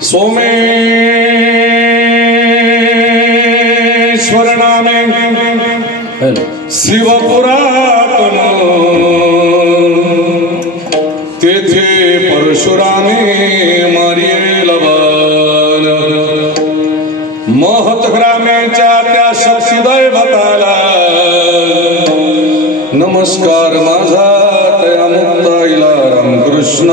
सोमेश्वर नामे शिव पुरातन तेथे परशुरामे मारिले बाण महत ग्रामेच्या त्या शक्ती दैवताला नमस्कार माझा तया मुक्ताईला रामकृष्ण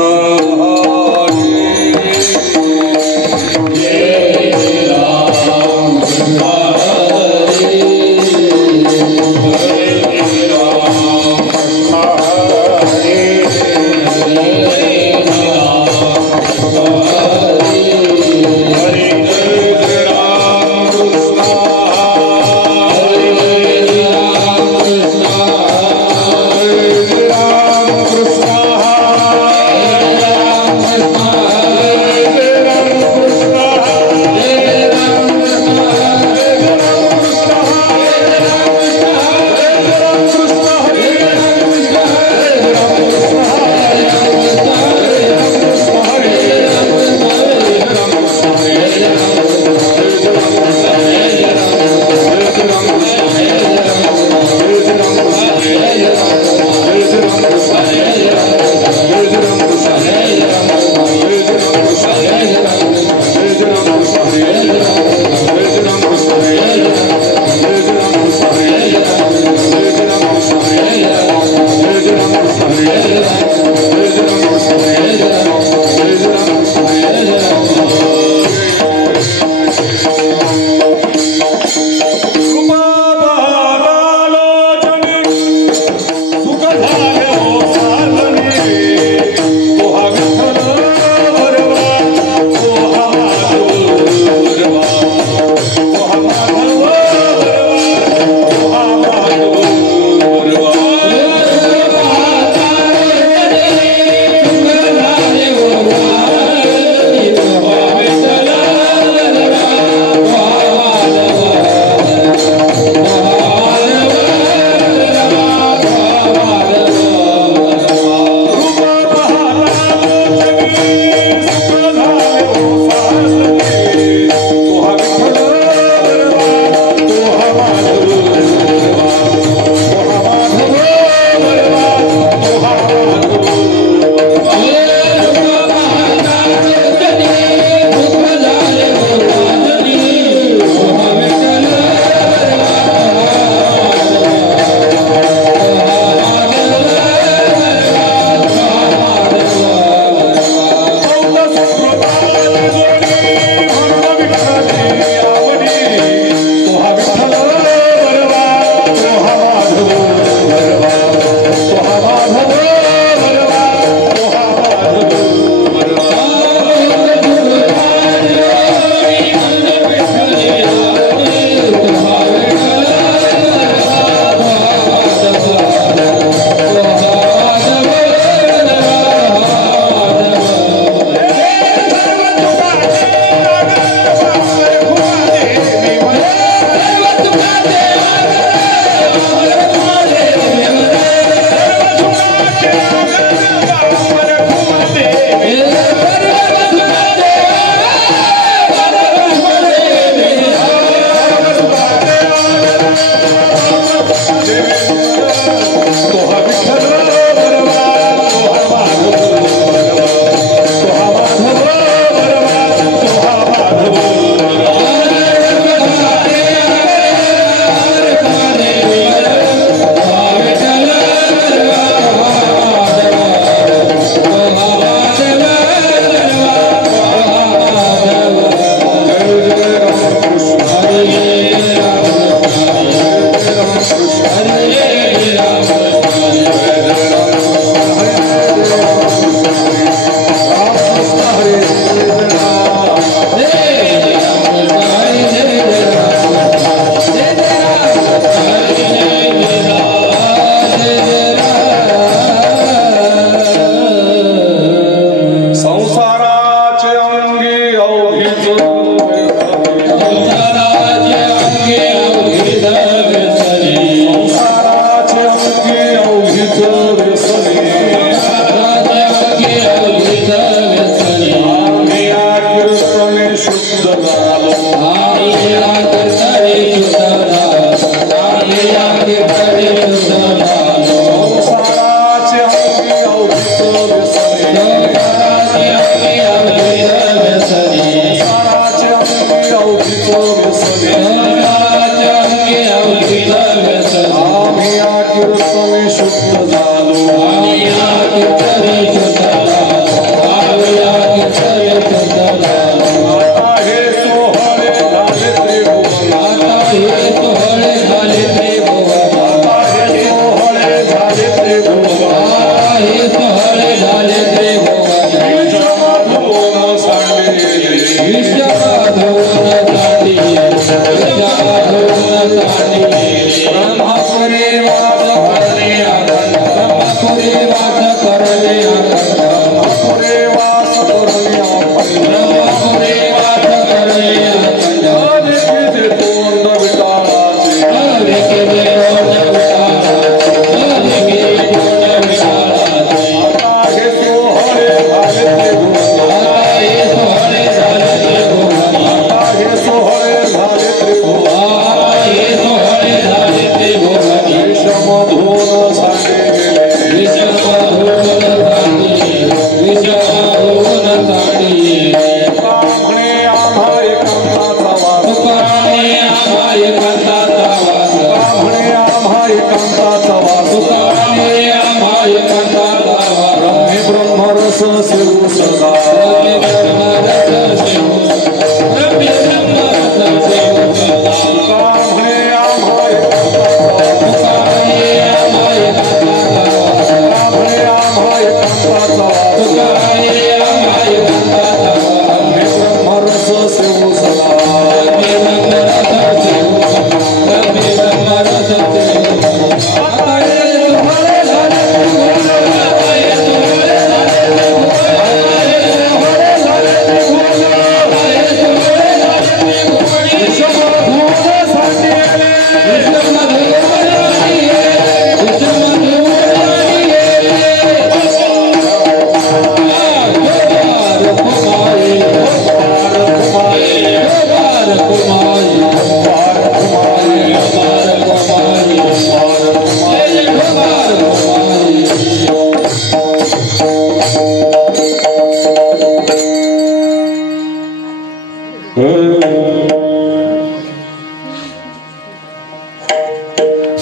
सेवू सदा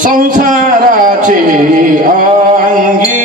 संसाराचे अंगी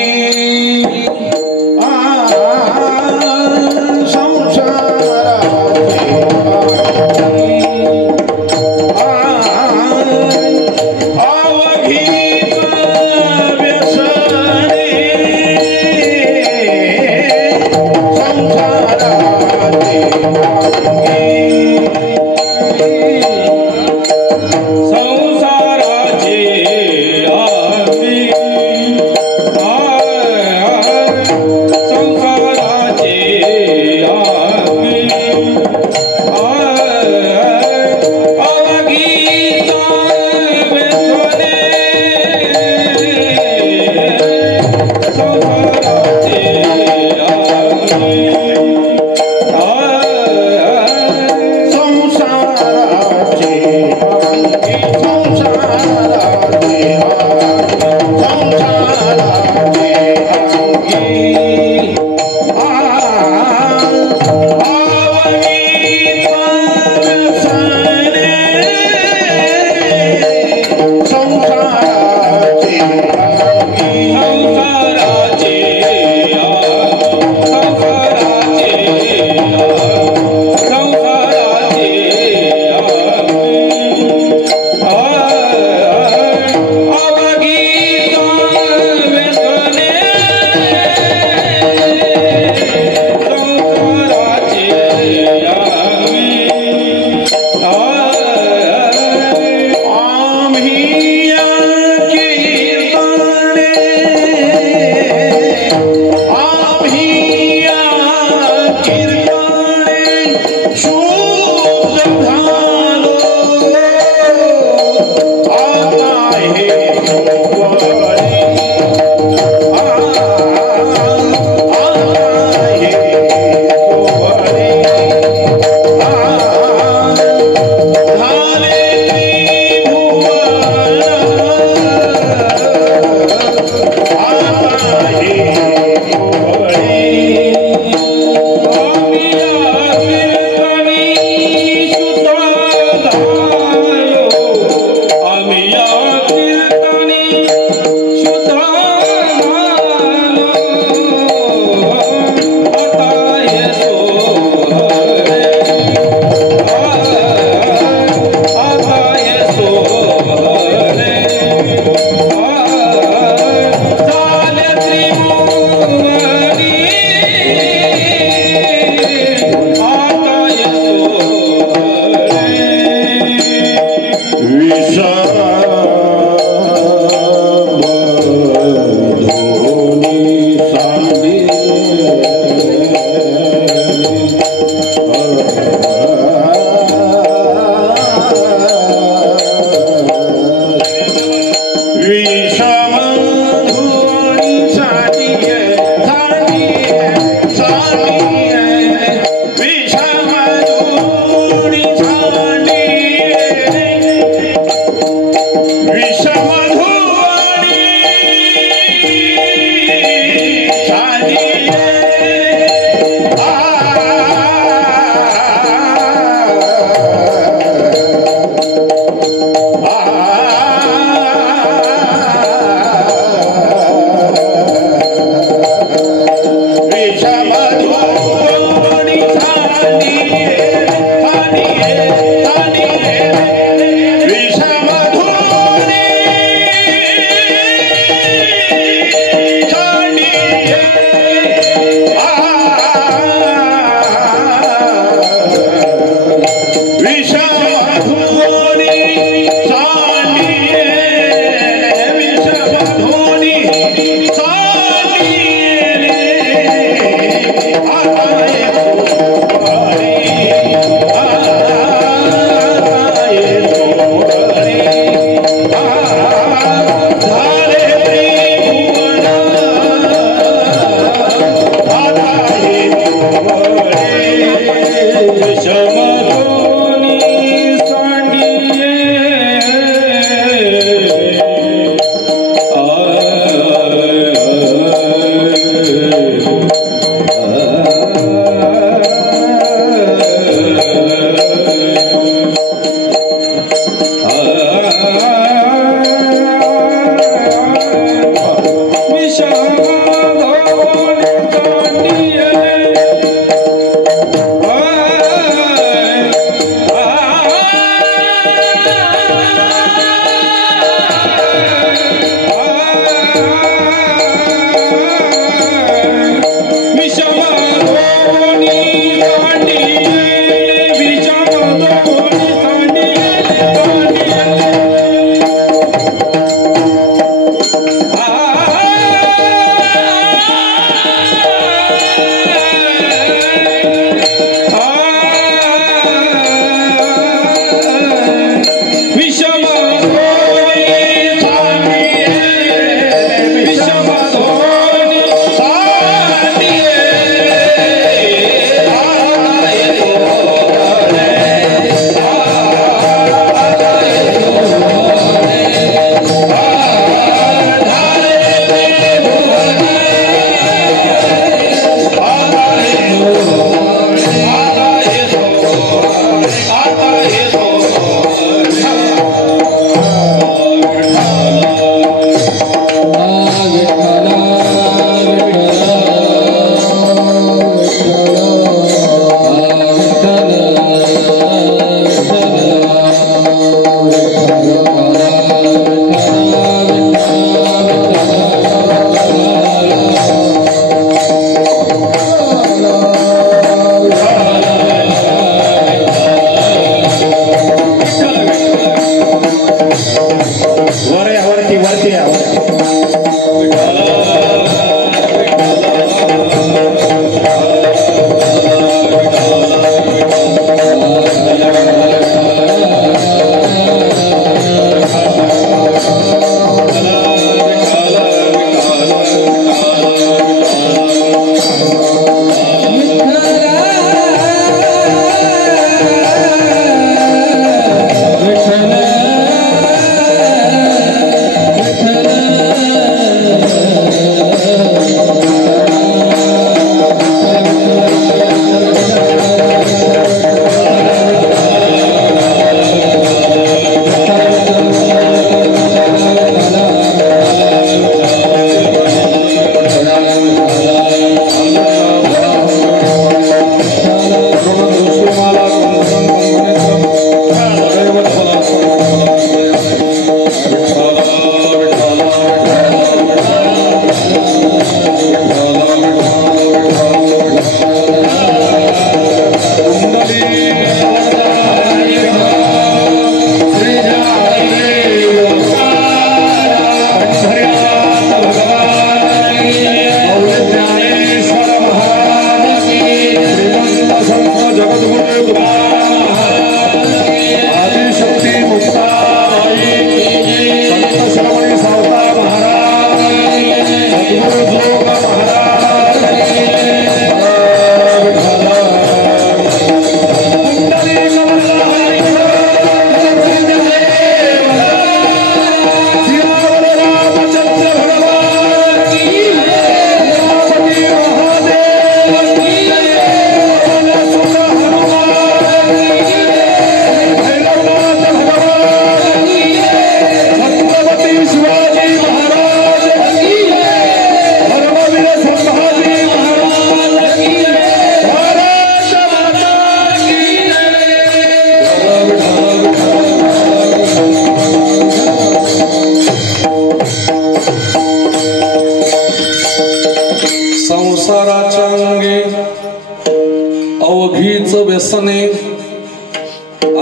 अवघीच व्यसने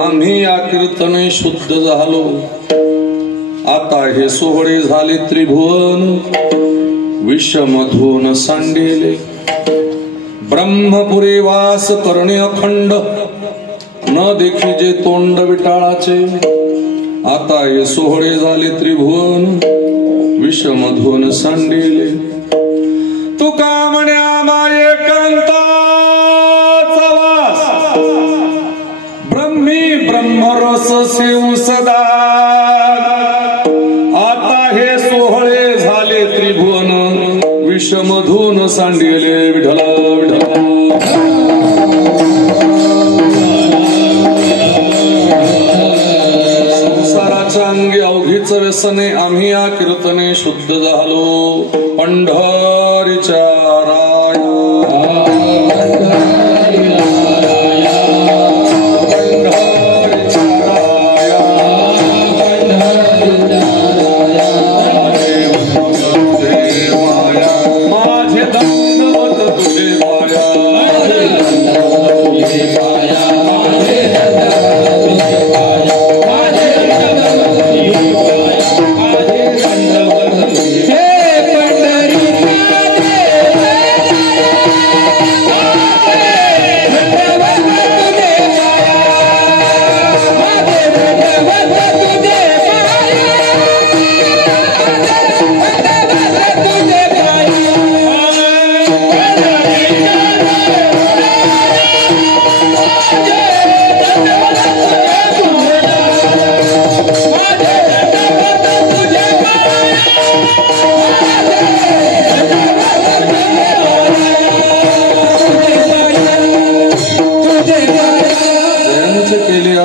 आम्ही या कीर्तने शुद्ध झालो. आता हे सोहळे झाले त्रिभुवन विषमधून सांडेले. ब्रह्मपुरी वास करणे अखंड न देखी जे तोंड विटाळाचे. आता हे सोहळे झाले त्रिभुवन विषमधून सांडेले. तुका म्हण्या माये कांताचा वास ब्रह्मी ब्रह्मरस सेवू सदा. आता हे सोहळे झाले त्रिभुवन विषमधून सांडिले. विठला विठला संसाराच्या अंगी अवघीच व्यसने आम्ही या कीर्तने शुद्ध झालो. पंढरीच्या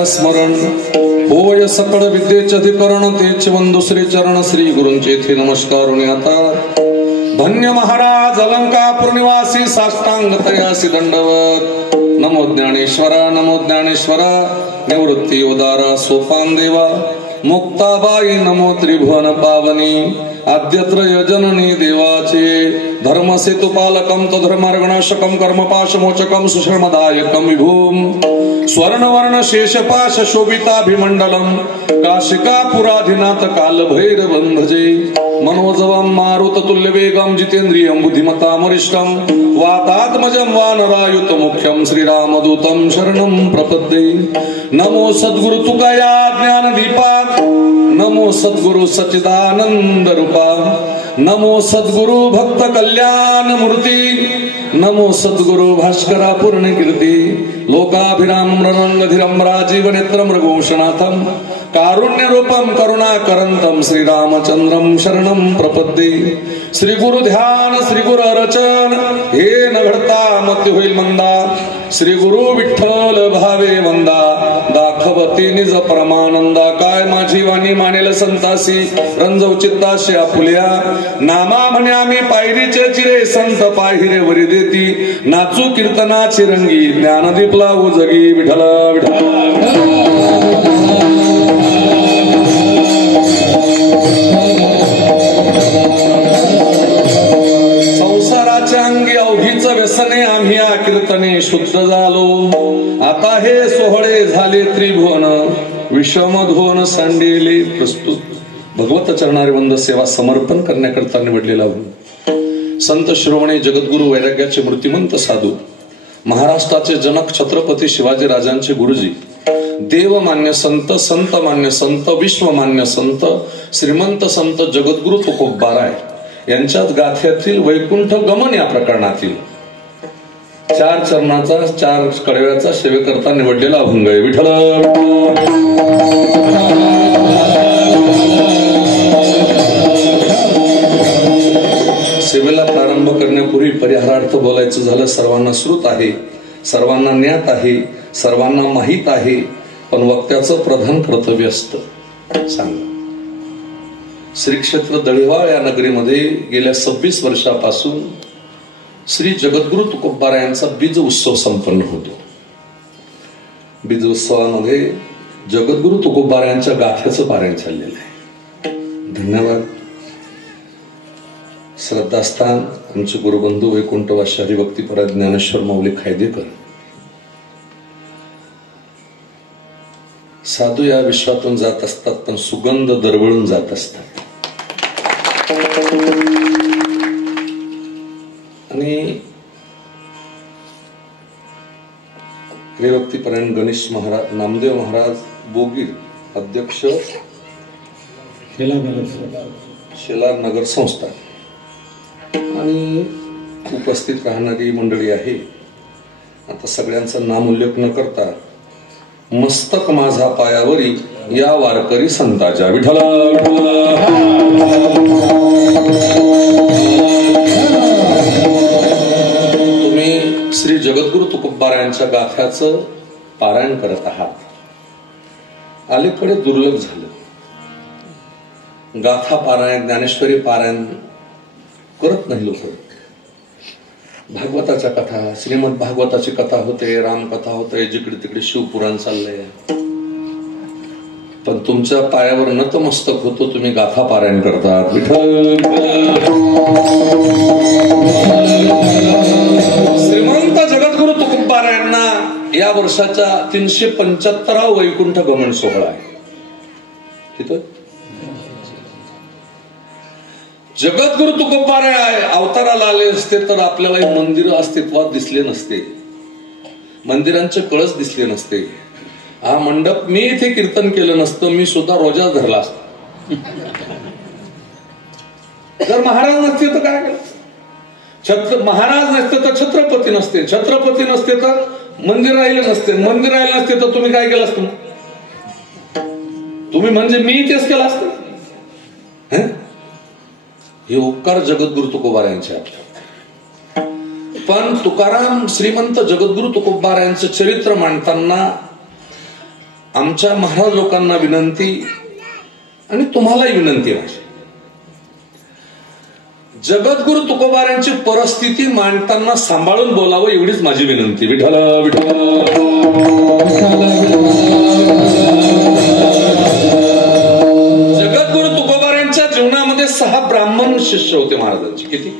स्मरण होय सकळ विद्येचे अधिकरण तेच वंदु श्री चरण श्री गुरूंचे थे नमस्कार. आता धन्य महाराज अलंकापुर निवासी साष्टांग तयासी दंडवत. नमो ज्ञानेश्वरा नमो ज्ञानेश्वरा निवृत्ती उदारा सोपान देवा. मुक्ताबाई नमो त्रिभुवन पावनी आद्यत्र यजननी देवाचे. धर्म सेतु पालकम तो धर्मार्गणाशकम कर्मपाशमोचकम सुश्रमदायकम विभूम. स्वर्णवर्ण शेषपाश शोभिताभिमंडलम काशिकापुराधिनाथ कालभैरवं भजे. मनोजवं मारुततुल्यवेगं जितेन्द्रियं बुद्धिमतामरिष्टं वातात्मजं वानरायुत मुख्यं श्रीरामदूतं शरणं प्रपद्ये. नमो सद्गुरु तुकया ज्ञानदीपा. नमो सद्गुरु सच्चिदानंद रूपा. नमो सद्गुरु भक्त कल्याण मूर्ती. नमो सद्गुरु भास्करा पूर्ण कीर्ती. लोकाभिराम रंगधिरम राजीव नेत्रम रघुवंशनाथम कारुण्य रूपम करुणाकरंतम श्रीरामचंद्रम शरणं प्रपद्ये. श्री गुरु ध्यान श्री गुरु अर्चन हे न घडता मती होईल मंदा. श्री गुरु विठ्ठल भावे वंदा दाखवती निज परमानंदा. काय माझी वाणी मानेल संतासी रंजव चित्ताशी आपुल्या. नामा म्हणे आम्ही पायरीचे चिरे संत पाहिरे वरी देती. नाचू कीर्तनाची रंगी ज्ञानदीप लावू जगी. विठला विठला संसाराच्या अंगी अवघीच व्यसने आम्ही या कीर्तने शुद्ध झालो. आता हे सोहळे झाले त्रिभुवन विषमधुवन सांडिले. प्रस्तुत भगवत चरणारी वंद सेवा समर्पण करण्याकरता निवडलेला संत श्रोमणी जगद्गुरु वैराग्याचे मूर्तिमंत साधू महाराष्ट्राचे जनक छत्रपती शिवाजी राजांचे गुरुजी देवमान्य संत संत मान्य संत विश्वमान्य संत श्रीमंत संत जगद्गुरु तुकोबाराय यांच्यात गाथ्यातील वैकुंठ गमन या प्रकरणातील 4 चरणाचा 4 कडव्याचा सेवेकरता निवडलेला अभंग आहे. विठ्ठल सेवेला प्रारंभ करण्यापूर्वी परिहारार्थ बोलायचं झालं. सर्वांना श्रुत आहे, सर्वांना ज्ञात आहे, सर्वांना माहित आहे, पण वक्त्याचं प्रधान कर्तव्य असतं. सांगा, श्री क्षेत्र दळेवाळ या नगरीमध्ये गेल्या 26 वर्षापासून श्री जगद्गुरु तुकोबारायांचा बीज उत्सव संपन्न होतो. बीज उत्सवामध्ये जगद्गुरु तुकोबारायांच्या गाथ्याचं पारायण चाललेलं आहे. धन्यवाद. श्रद्धास्थान आमचे गुरुबंधू वैकुंठवासी हरिभक्तीपरायण ज्ञानेश्वर माऊली खायदेकर साधू या विश्वातून जात असतात, पण सुगंध दरवळून जात असतात. आणि हरिभक्तीपरायण गणेश महाराज, नामदेव महाराज बोगीर, अध्यक्ष शेलार नगर संस्थान, आणि उपस्थित राहणारी मंडळी आहे. आता सगळ्यांचा नाम उल्लेख न करता, मस्तक माझा पायावरी या वारकरी संताच्या. विठ्ठला तुम्ही श्री जगद्गुरु तुकोबारायांच्या गाथ्याचं पारायण करत आहात. अलीकडे दुर्लभ झालं. गाथा पारायण, ज्ञानेश्वरी पारायण करत नाही लोक. भागवताच्या कथा, श्रीमद भागवताची कथा होते, रामकथा होते, जिकडे तिकडे शिवपुराण चाललंय. पण तुमच्या पायावर नतमस्तक होतो, तुम्ही गाथा पारायण करतात. विठ्ठल श्रीमंत जगद्गुरु तुकोबारायांना या वर्षाच्या 375वा वैकुंठ गमन सोहळा आहे. तिथं जगद्गुरु तुकोबाराय अवताराला आले असते तर आपल्याला हे मंदिर अस्तित्वात दिसले नसते, मंदिरांचे कळस दिसले नसते, हा मंडप मी इथे कीर्तन केलं नसतं, मी सुद्धा रोजा धरला असतो. जर महाराज नसते तर काय केलं? महाराज नसते तर छत्रपती नसते, छत्रपती नसते तर मंदिर राहिले नसते, मंदिर राहिले नसते तर तुम्ही काय केलं असतं? तुम्ही म्हणजे मी इथेच केलं असतं. हे उपकार जगद्गुरु तुकोबारायांचे. पण तुकाराम श्रीमंत जगद्गुरु तुकोबारायांचं चरित्र मांडताना आमच्या महाराज लोकांना विनंती, आणि तुम्हालाही विनंती आहे, जगद्गुरु तुकोबारायांची परिस्थिती मांडताना सांभाळून बोलावं, एवढीच माझी विनंती. विठ्ठल विठ्ठल. जगद्गुरु तुकोबारायांच्या जीवनामध्ये 6 ब्राह्मण शिष्य होते महाराजांचे. किती?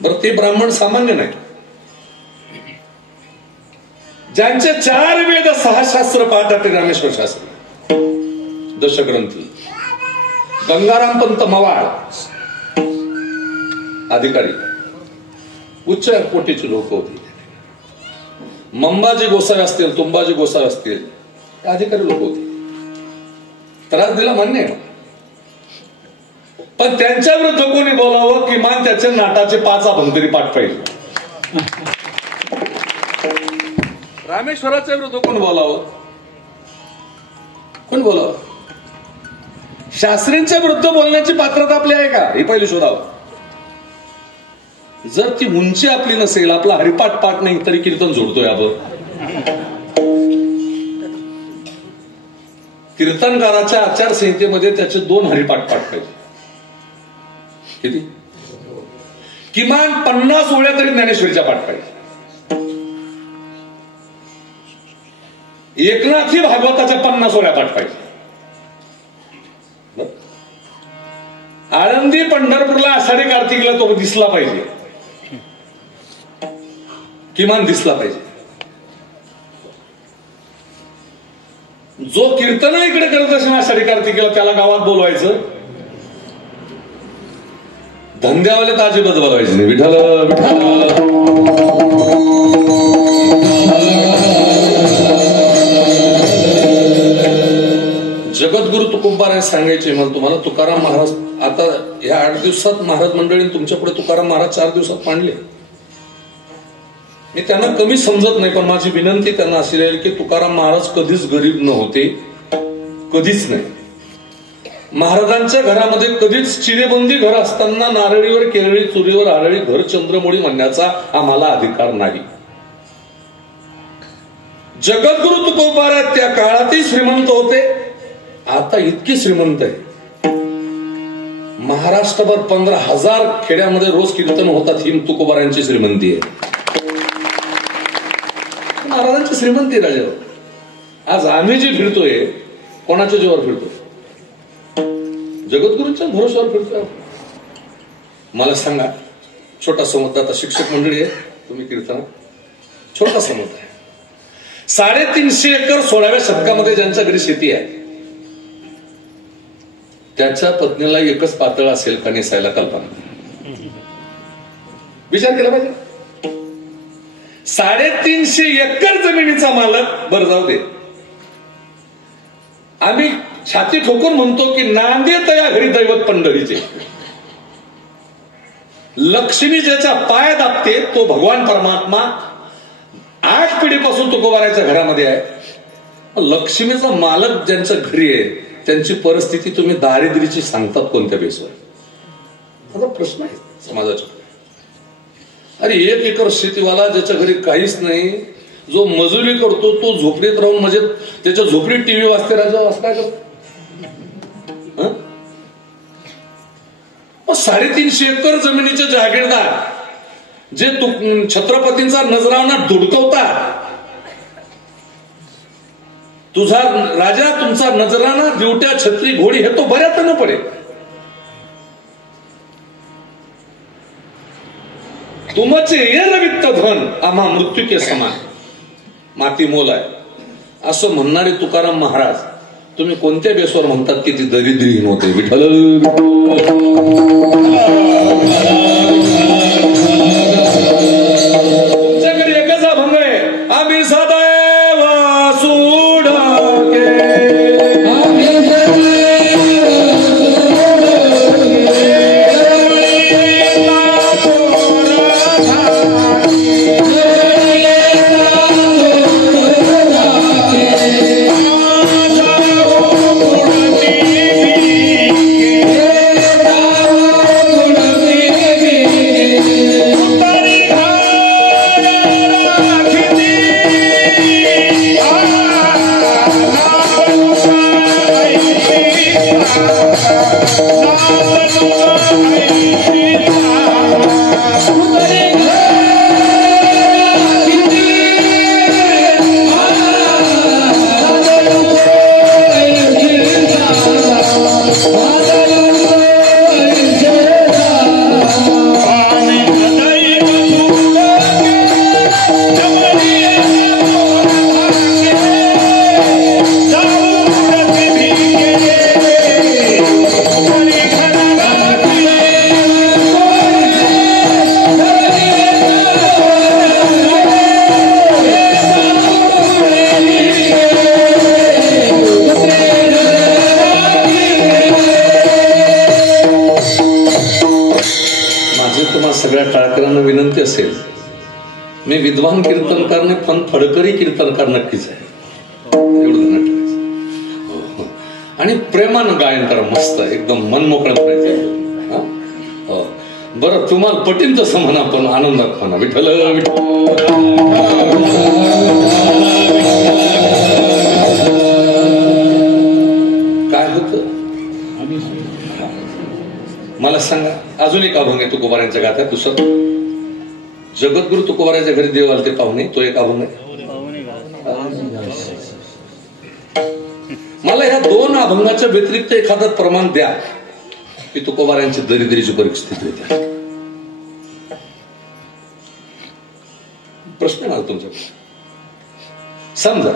बरं, ते ब्राह्मण सामान्य नाही. ज्यांचे 4 वेद 6 शास्त्र पाठ आहे, रामेश्वर शास्त्र, दशग्रंथी, गंगाराम पंत मवाळ अधिकारी, उच्च कोटीची लोक होती. मंबाजी गोसावी असतील, तुंबाजी गोसावी असतील, अधिकारी लोक होते. त्रास दिला मान्य आहे, पण त्यांच्या विरुद्ध कोणी बोलावं, किमान त्याचे नाटाचे 5 अभंग तरी पाठ पाहिजे. रामेश्वराच्या विरुद्ध कोण बोलावं? कोण बोलावं? शास्त्रींच्या विरुद्ध बोलण्याची पात्रता आपली आहे का, हे पहिले शोधावं. जर ती उंची आपली नसेल, आपला हरिपाठ पाठ नाही तरी कीर्तन जोडतोय आपण. कीर्तनकाराच्या आचारसंहितेमध्ये त्याचे 2 हरिपाठ पाठ पाहिजे. किती? किमान 50 ओळ्या तरी ज्ञानेश्वरीच्या पाठ पाहिजे. एकनाथी भागवताच्या 50 ओळ्या पाठ पाहिजे. आळंदी पंढरपूरला आषाढी कार्तिकीला तो दिसला पाहिजे, किमान दिसला पाहिजे. जो कीर्तन इकडे करत असेल आषाढी कार्तिकीला, त्याला गावात बोलवायचं. धंद्यावाले तर अजिबात बोलवायचे नाही. विठ्ठल विठ्ठल. जगद्गुरु तुकोबाराय सांगायचे मला तुम्हाला. तुकाराम महाराज आता ह्या 8 दिवसात महाराज मंडळीने तुमच्या पुढे तुकाराम महाराज 4 दिवसात मांडले. मी त्यांना कमी समजत नाही, पण माझी विनंती त्यांना अशी राहील की तुकाराम महाराज कधीच गरीब न होते, कधीच नाही. महाराजांच्या घरामध्ये कधीच चिरेबंदी घर असताना नारळीवर केरळी, चुरीवर आरळी, घर चंद्रमोळी म्हणण्याचा आम्हाला अधिकार नाही. जगद्गुरु तुकोबाराय त्या काळातही श्रीमंत होते, आता इतके श्रीमंत आहे. महाराष्ट्रभर 15,000 खेड्यामध्ये रोज कीर्तन होतात. ही तुकोबारायांची श्रीमंती आहे, महाराजांची श्रीमंती राजावर. आज आम्ही जे फिरतोय, कोणाच्या जीवावर फिरतोय? जगद्गुरूंच्या भरोश्यावर फिरतोय. मला सांगा, छोटा समज, आता शिक्षक मंडळी आहे, तुम्ही कीर्तन, छोटा समज आहे. 350 एकर 16व्या शतकामध्ये ज्यांच्या घरी शेती आहे त्याच्या पत्नीला एकच पातळ असेल का नेसायला कल्पना. विचार केला पाहिजे. 350 एकर जमिनीचा मालक. बरं जाऊ दे, आम्ही छाती ठोकून म्हणतो की नांदेत या घरी दैवत पंढरीचे. लक्ष्मी ज्याच्या पाय दाबते तो भगवान परमात्मा 8 पिढीपासून तुकोबारायच्या घरामध्ये आहे. लक्ष्मीचा मालक ज्यांच्या घरी आहे त्यांची परिस्थिती तुम्ही दारिद्र्याची सांगतात कोणत्या बेसवर. माझा प्रश्न आहे समाजाच्या. अरे 1 एकर शेतीवाला ज्याच्या घरी काहीच नाही, जो मजुरी करतो तो झोपडीत राहून म्हणजे त्याच्या झोपडीत टीव्ही वाजते राजा असं काय करतो. 350 एकर जमिनीचे जागीरदार जे छत्रपतींचा नजराणा धुडकवतात. तुझा राजा तुमचा नजराणा दिवट्या छत्री घोडी हे तो बऱ्यात न पडे. तुमचे येरवित्त धन आम्हा मृत्यू के समान माती मोल आहे असं म्हणणारे तुकाराम महाराज तुम्ही कोणत्या बेसवर म्हणतात की ती दरिद्रीहीन होते. विठ्ठल तुमच्याकडे एकच अभंग आहे. आम्ही सदैव सोडके विनंती असेल. मी विद्वान कीर्तनकार नाही पण फडकरी कीर्तनकार नक्कीच आहे. एवढं ठेवायचं आणि प्रेमानं गायन करा. मस्त एकदम मन मोकळं करायचं. बरं तुम्हाला पटीन तसं म्हणा पण आनंदात म्हणा. विठ्ठल काय होत मला सांगा. अजून एक अभंग आहे तुकोबारांच्या गाथ्यात. दुसरं जगद्गुरु तुकोबाराच्या घरी देव आलते पाहुणे, तो एक अभंग आहे. मला या 2 अभंगाच्या व्यतिरिक्त एखादं प्रमाण द्या की तुकोबारांची दरिद्रीची परिस्थिती होती. प्रश्न मला तुमच्याकडे. समजा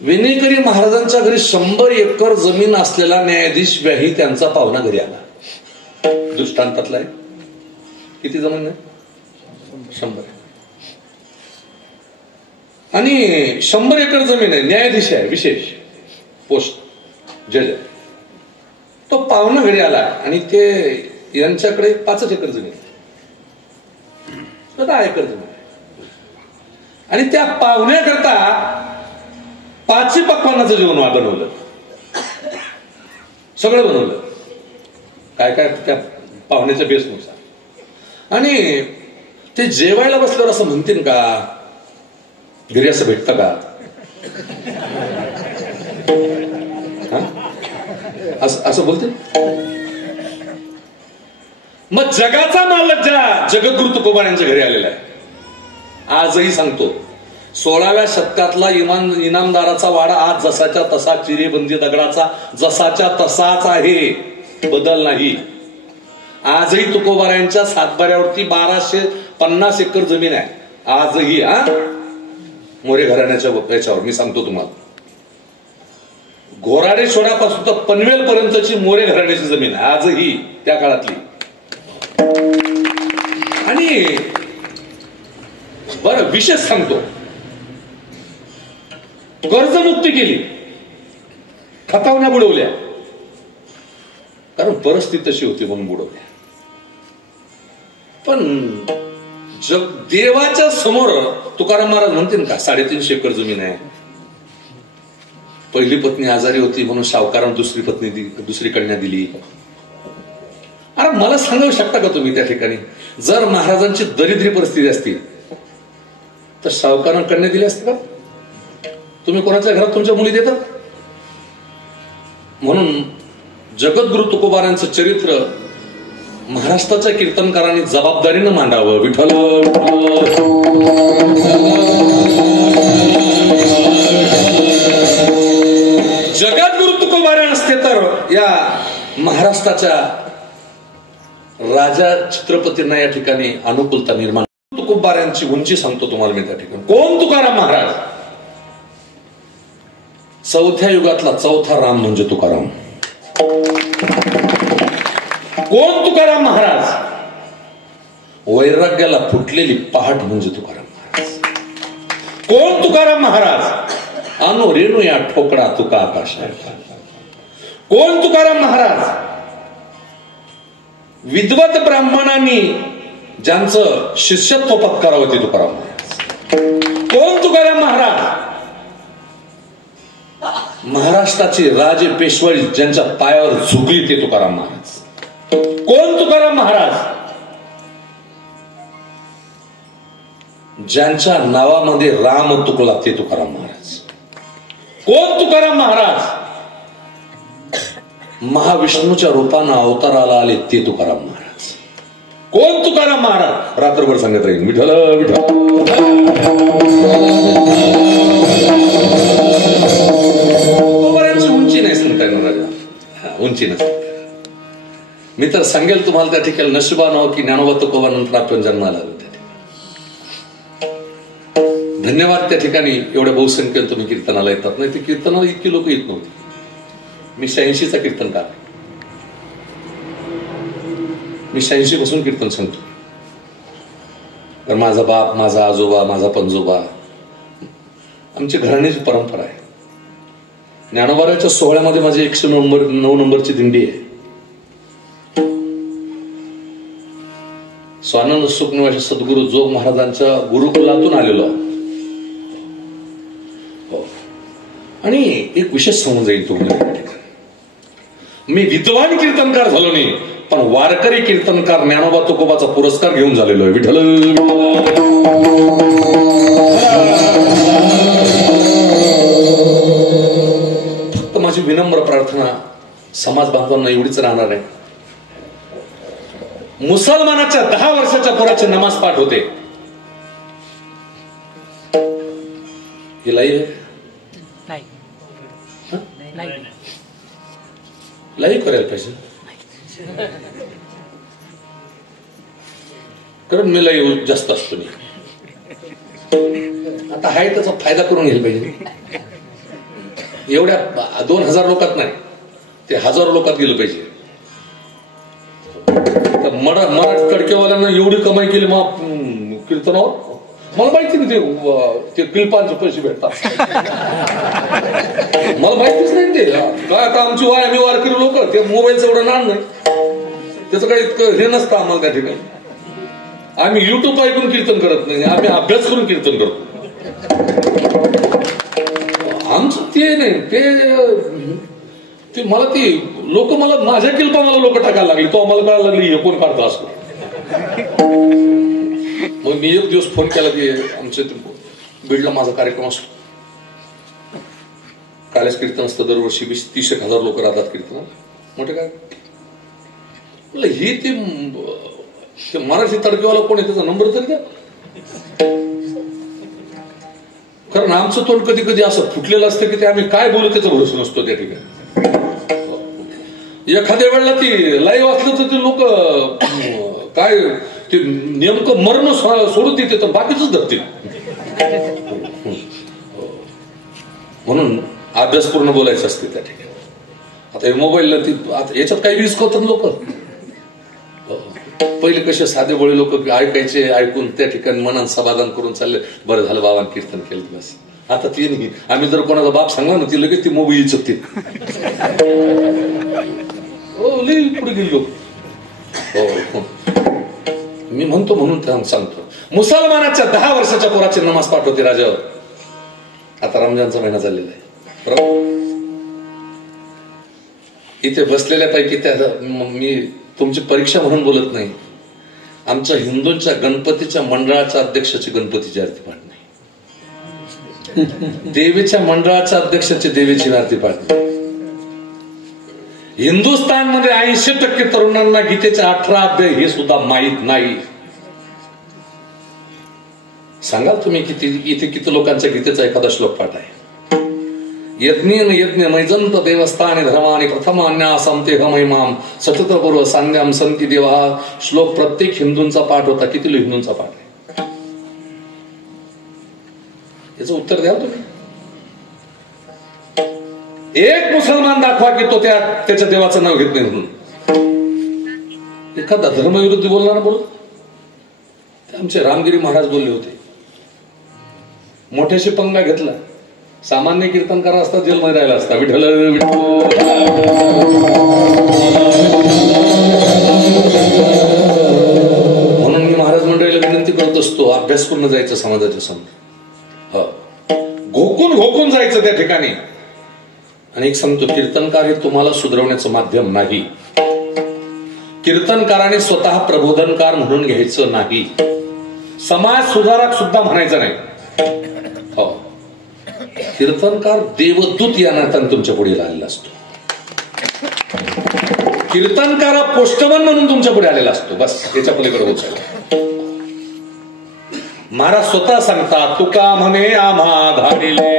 विनेकरी महाराजांच्या घरी 100 एकर जमीन असलेला न्यायाधीश व्याही त्यांचा पाहुणा घरी आला. दृष्टांतातला आहे. किती जमीन आहे? 100. आणि 100 एकर जमीन आहे. न्यायाधीश आहे, विशेष पोस्ट जज. तो पाहुणा घरी आला आणि ते यांच्याकडे 5 एकर जमीन, 10 एकर जमीन. आणि त्या पाहुण्याकरता 5 पक्वानाचं जेवण बनवलं. सगळं बनवलं काय काय त्या पाहुण्याच्या बेसनुसार. आणि ते जेवायला बसल्यावर असं म्हणतील का घरी असं भेटतं का? असं बोलतील. मग जगाचा मालक ज्या जगद्गुरु तुकोबारांच्या घरी आलेला आहे. आजही सांगतो 16व्या शतकातला इनामदाराचा वाडा आज जसाच्या तसा चिरेबंदी दगडाचा जसाच्या तसाच आहे, बदल नाही. आजही तुकोबारांच्या सातबाऱ्यावरती 1250 एकर जमीन आहे. आजही मोरे घराण्याच्या याच्यावर मी सांगतो तुम्हाला, घोराडेश्वरापासून तर पनवेल पर्यंतची मोरे घराण्याची जमीन आजही त्या काळातली. आणि बरं विशेष सांगतो, कर्जमुक्ती केली, खतावण्या बुडवल्या, कारण परिस्थिती तशी होती म्हणून बुडवल्या. पण जग देवाच्या समोर तुकाराम महाराज म्हणतील का 350 एकर जमीन आहे. पहिली पत्नी आजारी होती म्हणून सावकारानं दुसरी कन्या दिली. अरे मला सांगू शकता का तुम्ही त्या ठिकाणी जर महाराजांची दरिद्री परिस्थिती असती तर सावकारानं कन्या दिली असते का? तुम्ही कोणाच्या घरात तुमच्या मुली देतात? म्हणून जगद्गुरु तुकोबारांचं चरित्र महाराष्ट्राच्या कीर्तनकारांनी जबाबदारीनं मांडावं. विठ्ठल जगद्गुरु तुकोबारे असते तर या महाराष्ट्राच्या राजा छत्रपतींना या ठिकाणी अनुकूलता निर्माण. तुकोबाऱ्यांची उंची सांगतो तुम्हाला मी त्या ठिकाणी. कोण तुकाराम महाराज? चौथ्या युगातला चौथा राम म्हणजे तुकाराम. कोण तुकाराम महाराज? वैराग्याला फुटलेली पहाट म्हणजे तुकाराम महाराज. कोण तुकाराम महाराज? अनु रेणू या ठोकळा तुका आकाश. कोण तुकाराम महाराज? विद्वत ब्राह्मणांनी ज्यांचं शिष्यत्व पत्करावं ते तुकाराम महाराज. कोण तुकाराम महाराज? महाराष्ट्राची राजे पेशवाई ज्यांच्या पायावर झुकली ते तुकाराम महाराज. कोण तुकाराम महाराज? ज्यांच्या नावामध्ये राम तुकला ते तुकाराम महाराज. कोण तुकाराम महाराज? महाविष्णूच्या रूपानं अवताराला आले ते तुकाराम महाराज. कोण तुकाराम महाराज? रात्रभर सांगत राहील विठ्ठल विठ्ठल. उंची नाही सांगता येणार, उंची नसते. मी तर सांगेल तुम्हाला त्या ठिकाणी नशिबान हो की ज्ञानोबा तुकोबानंतर आपण जन्माला आलो. धन्यवाद त्या ठिकाणी एवढ्या बहुसंख्येने तुम्ही कीर्तनाला येतात. नाही ते कीर्तनाला इतकी लोक येत नव्हती. मी 86चा कीर्तनकार, मी 86 पासून कीर्तन सांगतो. तर माझा बाप, माझा आजोबा, माझा पणजोबा, आमची घराण्याची परंपरा आहे. ज्ञानोबाराच्या सोहळ्यामध्ये माझी 109 नंबरची दिंडी आहे. स्वानंद सुखनिवासी सद्गुरू जोग महाराजांच्या गुरुकुलातून आलेलो. आणि एक विशेष समजून जाईल तुम्हाला, मी विद्वान कीर्तनकार झालो नाही पण वारकरी कीर्तनकार ज्ञानोबा तुकोबाचा पुरस्कार घेऊन झालेलो आहे. विठ्ठल फक्त माझी विनम्र प्रार्थना समाज बांधवांना एवढीच राहणार आहे. मुसलमानाच्या 10 वर्षाच्या पोराचे नमाज पाठ होते. हे लाईव्ह लाईव्ह करायला पाहिजे, कारण मी लाईव्ह जास्त असतो. आता हाय त्याचा फायदा करून घ्यायला पाहिजे. एवढ्या 2000 लोकात नाही, ते 1000 लोकात गेलं पाहिजे. मराठी तडकेवाल्यांना एवढी कमाई केली मग कीर्तनावर. मला माहिती नाही ते क्लिपांचे पैसे भेटतात. मला माहितीच नाही ते काय. आता आमची आम्ही वारकरी लोक ते मोबाईलचं एवढं नाण नाही, त्याचं काही इतकं हे नसतं आम्हाला त्या ठिकाणी. आम्ही युट्यूब ऐकून कीर्तन करत नाही, आम्ही अभ्यास करून कीर्तन करतो. आमचं ते नाही ते मला ती लोक मला माझ्या किल्पा मला लोक टाकायला लागली. तो आम्हाला कळायला लागली हे कोण काढतो असं. मग मी एक दिवस फोन केला की आमच्या बीडला माझा कार्यक्रम असतो, कालेज कीर्तन असतं दरवर्षी. 20-30,000 लोक राहतात कीर्तन मोठे. काय ही ते मराठी तडकेवाला कोण आहे त्याचा नंबर तरी द्या. कारण आमचं तोंड कधी कधी असं फुटलेलं असतं की ते आम्ही काय बोलू त्याचा भरोसा नसतो त्या ठिकाणी. एखाद्या वेळेला ती लाईव्ह असलं तर ते लोक काय ते नेमकं मरण सोडू देते तर बाकीच धरतील. म्हणून अभ्यासपूर्ण बोलायचं असते त्या ठिकाणी. आता मोबाईलला याच्यात काही रिस्क होतात लोक. पहिले कसे साधे बोळे लोक ऐकायचे, ऐकून त्या ठिकाणी मनात समाधान करून चालले, बरं झालं बाबांनी कीर्तन केलं बस. आता ती नाही. आम्ही जर कोणाचा बाप सांगला ना ती लगेच ती मोबाईल चुकते. पुढे गेली लोक. मी म्हणतो म्हणून सांगतो, मुसलमानाच्या 10 वर्षाच्या पोराचे नमाज पाठवते राजावर. आता रमजानचा महिना चाललेला आहे. इथे बसलेल्या पैकी त्या, मी तुमची परीक्षा म्हणून बोलत नाही, आमच्या हिंदूंच्या गणपतीच्या मंडळाच्या अध्यक्षाची गणपतीची आरती पाठ नाही, देवीच्या मंडळाच्या अध्यक्षाची देवीची आरती पाठ नाही. हिंदुस्थान मध्ये 80% तरुणांना गीतेचे 18 अध्याय हे सुद्धा माहीत नाही. सांगाल तुम्ही इथे किती लोकांच्या गीतेचा एखादा श्लोक पाठ आहे? यज्ञेन यज्ञ मैजंत देवस्थाने धर्माने प्रथमान्यासम तेह महिमाम सततपूर्व सांग्याम संती देवा. हा श्लोक प्रत्येक हिंदूंचा पाठ होता. किती हिंदूंचा पाठ आहे? याचं उत्तर द्या तुम्ही. एक मुसलमान दाखवा की तो त्याच्या देवाचं नाव घेत नाही म्हणून. एखादा धर्मविरुद्ध बोलणार बोल. आमचे रामगिरी महाराज बोलले होते, मोठ्याशी पंगा घेतला, सामान्य कीर्तनकार असता जेलमध्ये राहिला असता. विठ्ठल म्हणून मी महाराज मंडळीला विनंती करत असतो, अभ्यासपूर्ण जायचं समाजाच्या समोर, घोकून जायचं त्या ठिकाणी. आणि एक सांगतो, कीर्तनकार हे तुम्हाला सुधरवण्याचं माध्यम नाही. कीर्तनकाराने स्वतः प्रबोधनकार म्हणून घ्यायचं नाही, समाज सुधारक सुद्धा म्हणायचं नाही. कीर्तनकार देवदूत या नात्याने तुमच्या पुढे आलेला असतो. कीर्तनकार पोस्टमन म्हणून तुमच्या पुढे आलेला असतो. बस याच्या पलीकडे होत चाललं. महाराज स्वतः सांगतात, तुका म्हणे आम्हा धाडिले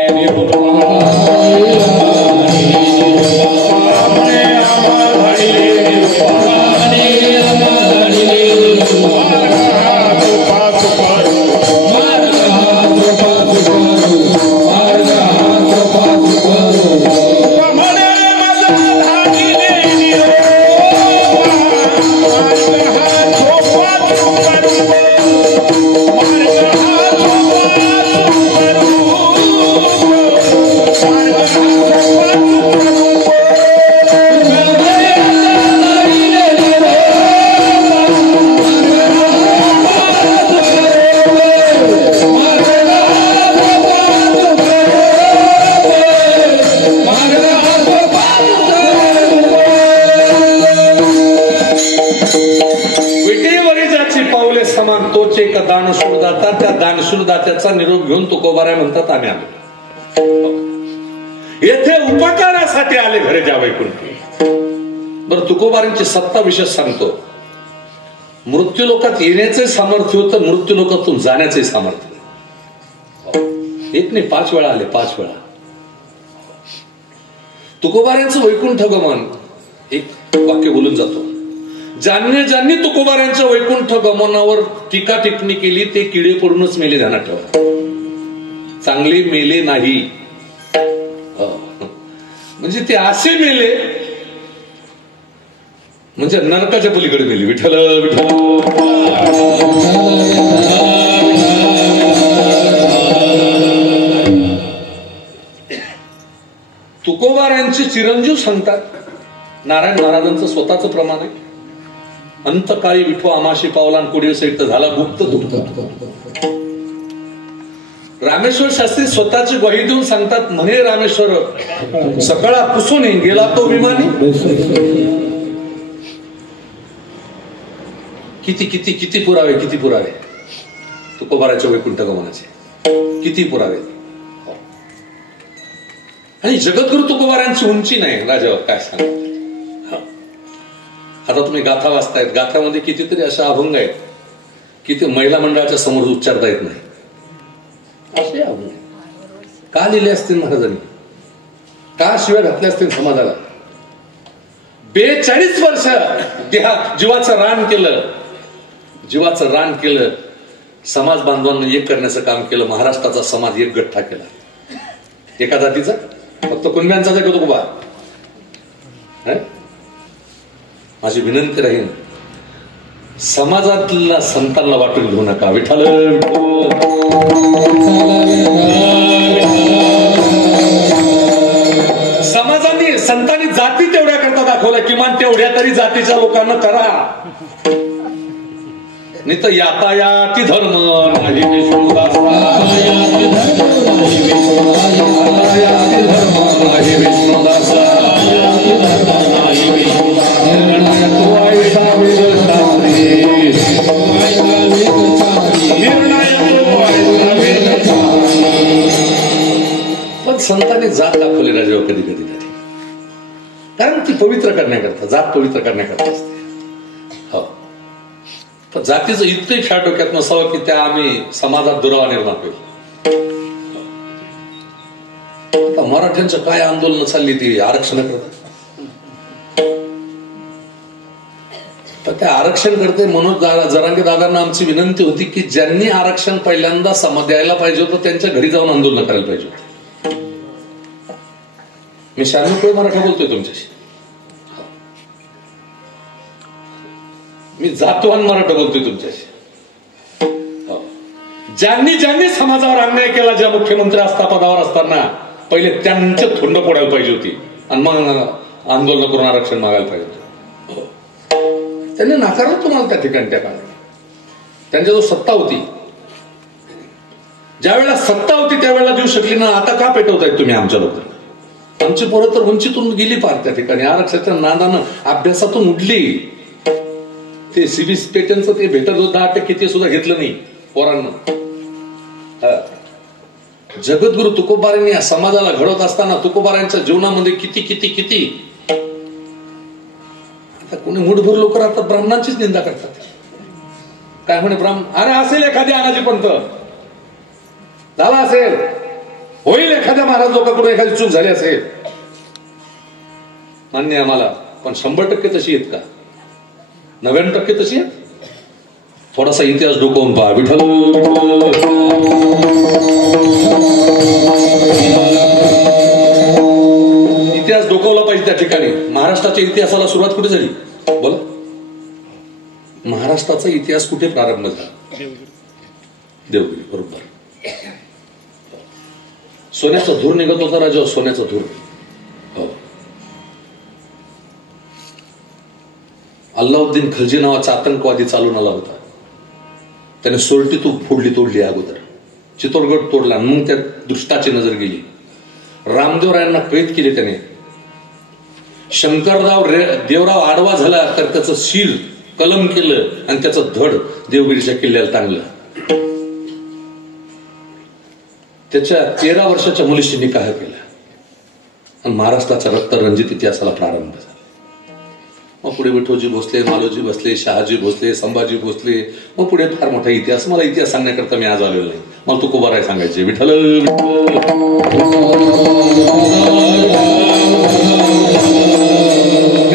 दानशूरदाता. त्या दानशूरदात्याचा निरोप घेऊन तुकोबाराय म्हणतात आम्ही आलो. येथे उपकारासाठी आले घरे जा वैकुंठी. बरं, तुकोबारांची सत्ता विशेष सांगतो. मृत्यू लोकात येण्याचे सामर्थ्य होतं, मृत्यू लोकातून जाण्याचे सामर्थ्य. एक नाही 5 वेळा आले, 5 वेळा. तुकोबारांचं वैकुंठ गमन एक वाक्य बोलून जातो. ज्यांनी तुकोबारांच्या वैकुंठ गमनावर टीका टिप्पणी केली ते किडे पडूनच मेले, ध्यानात ठेवा. चांगले मेले नाही. म्हणजे ते असे मेले म्हणजे नरकाच्या पलीकडे मेले. विठ्ठल विठ्ठल. तुकोबारांचे चिरंजीव सांगतात, नारायण महाराजांचं स्वतःचं प्रमाण आहे, अंतकाळी विठो आमाशी पावलान कुडी सहित झाला गुप्त दुप्त. रामेश्वर शास्त्री स्वतःची ग्वाही देऊन सांगतात, म्हणे रामेश्वर सकाळा पुसून गेला तो विमानी. किती किती किती पुरावे, किती पुरावे तुकोबाराच्या वैकुंठ गमनाचे, किती पुरावे. आणि जगद्गुरु तुकोबारांची उंची नाही राजावर काय सांग. आता तुम्ही गाथा वाचतायत, गाथामध्ये कितीतरी अशा अभंग आहेत की ते महिला मंडळाच्या समोर उच्चारता येत नाही. असे अभंग का लिहिले असतील महाराजांनी, का शिव्या घातल्या असतील समाजाला. 42 वर्ष जीवाचं रान केलं, जीवाचं रान केलं, समाज बांधवांना एक करण्याचं काम केलं, महाराष्ट्राचा समाज एक गठ्ठा केला. एका जातीचा फक्त कुणब्यांचाच आहे का तो बा? माझी विनंती राहील, समाजातल्या संतांना वाटून घेऊ नका. विठ्ठल समाजाने संतांनी जाती तेवढ्या करता दाखवल्या, किमान तेवढ्या तरी जातीच्या लोकांना करा. नाही तर यातायाती धर्म नाही विष्णुदास, यातायाती धर्म नाही विष्णुदास, पण संतांनी जात दाखवली राजेव कधी कधी कधी, कारण ती पवित्र करण्याकरता, जात पवित्र करण्याकरता असते. हो, पण जातीचं इतकं ख्या डोक्यात नसावं की त्या आम्ही समाजात दुरावा निर्माण होईल. आता मराठ्यांचं काय आंदोलन चालली ती आरक्षण करतात. तर त्या आरक्षण करते मनोज जरांगे दादांना आमची विनंती होती की ज्यांनी आरक्षण पहिल्यांदा द्यायला पाहिजे होतं त्यांच्या घरी जाऊन आंदोलन करायला पाहिजे होतं. मी 96 मराठा बोलतोय तुमच्याशी, मी जातवान मराठा बोलतोय तुमच्याशी. ज्यांनी ज्यांनी समाजावर अन्याय केला, ज्या मुख्यमंत्री पदावर असताना पहिले त्यांचे थोंड फोडायला पाहिजे होती आणि मग आंदोलन करून आरक्षण मागायला पाहिजे होतं. त्यांनी नाकारलं तुम्हाला त्या ठिकाणी. त्या काळात त्यांच्याजवळ सत्ता होती, ज्या वेळेला सत्ता होती त्यावेळेला देऊ शकली ना. आता का पेटवतायत तुम्ही आमच्या लोकांना? आमची पोरं तर वंचितून गेली पार त्या ठिकाणी, आरक्षणाच्या नादानं अभ्यासातून उडली. ते सीबीएस पेटनचं ते भेटत होतं 10% ते सुद्धा घेतलं नाही पोरांना. जगद्गुरु तुकोबारांनी या समाजाला घडवत असताना तुकोबारांच्या जीवनामध्ये किती किती किती आता कोणी मुठभर लोक आता ब्राह्मणांचीच निंदा करतात. काय म्हणे ब्राह्मण, अरे असेल एखादी अनाजी पंत झाला असेल, होईल एखाद्या महाराज लोकांकडून एखादी चूक झाली असेल, मान्य आम्हाला, पण 100% तशी आहेत का? 99% तशी आहेत? थोडासा इतिहास डोकावून पहा. विठ्ठल इतिहास डोकावला पाहिजे त्या ठिकाणी. महाराष्ट्राच्या इतिहासाला सुरुवात कुठे झाली बोला? महाराष्ट्राचा इतिहास कुठे प्रारंभ झाला? देवगिरी. बरोबर. सोन्याचा धूर निघत होता राजा, सोन्याचा धूर. हो. अल्लाउद्दीन खलजी नावाचा आतंकवादी चालून आला होता. त्याने सोरटी फोडली, तोडली अगोदर, चित्तोडगड तोडला, मग त्या दृष्टाची नजर गेली. रामदेवरायांना कैद केले त्याने. देवराव आडवा झाला तर त्याचं शिर कलम केलं आणि त्याचं धड देवगिरीच्या किल्ल्याला टांगलं. त्याच्या 13 वर्षाच्या मुलीशी निकाह केला आणि महाराष्ट्राच्या रक्तरंजित इतिहासाला प्रारंभ झाला. मग पुढे विठोजी भोसले, मालोजी भोसले, शहाजी भोसले, संभाजी भोसले, मग पुढे फार मोठा इतिहास. मला इतिहास सांगण्याकरता मी आज आलेलो नाही, मला तुकोबाराय सांगायचे. विठ्ठल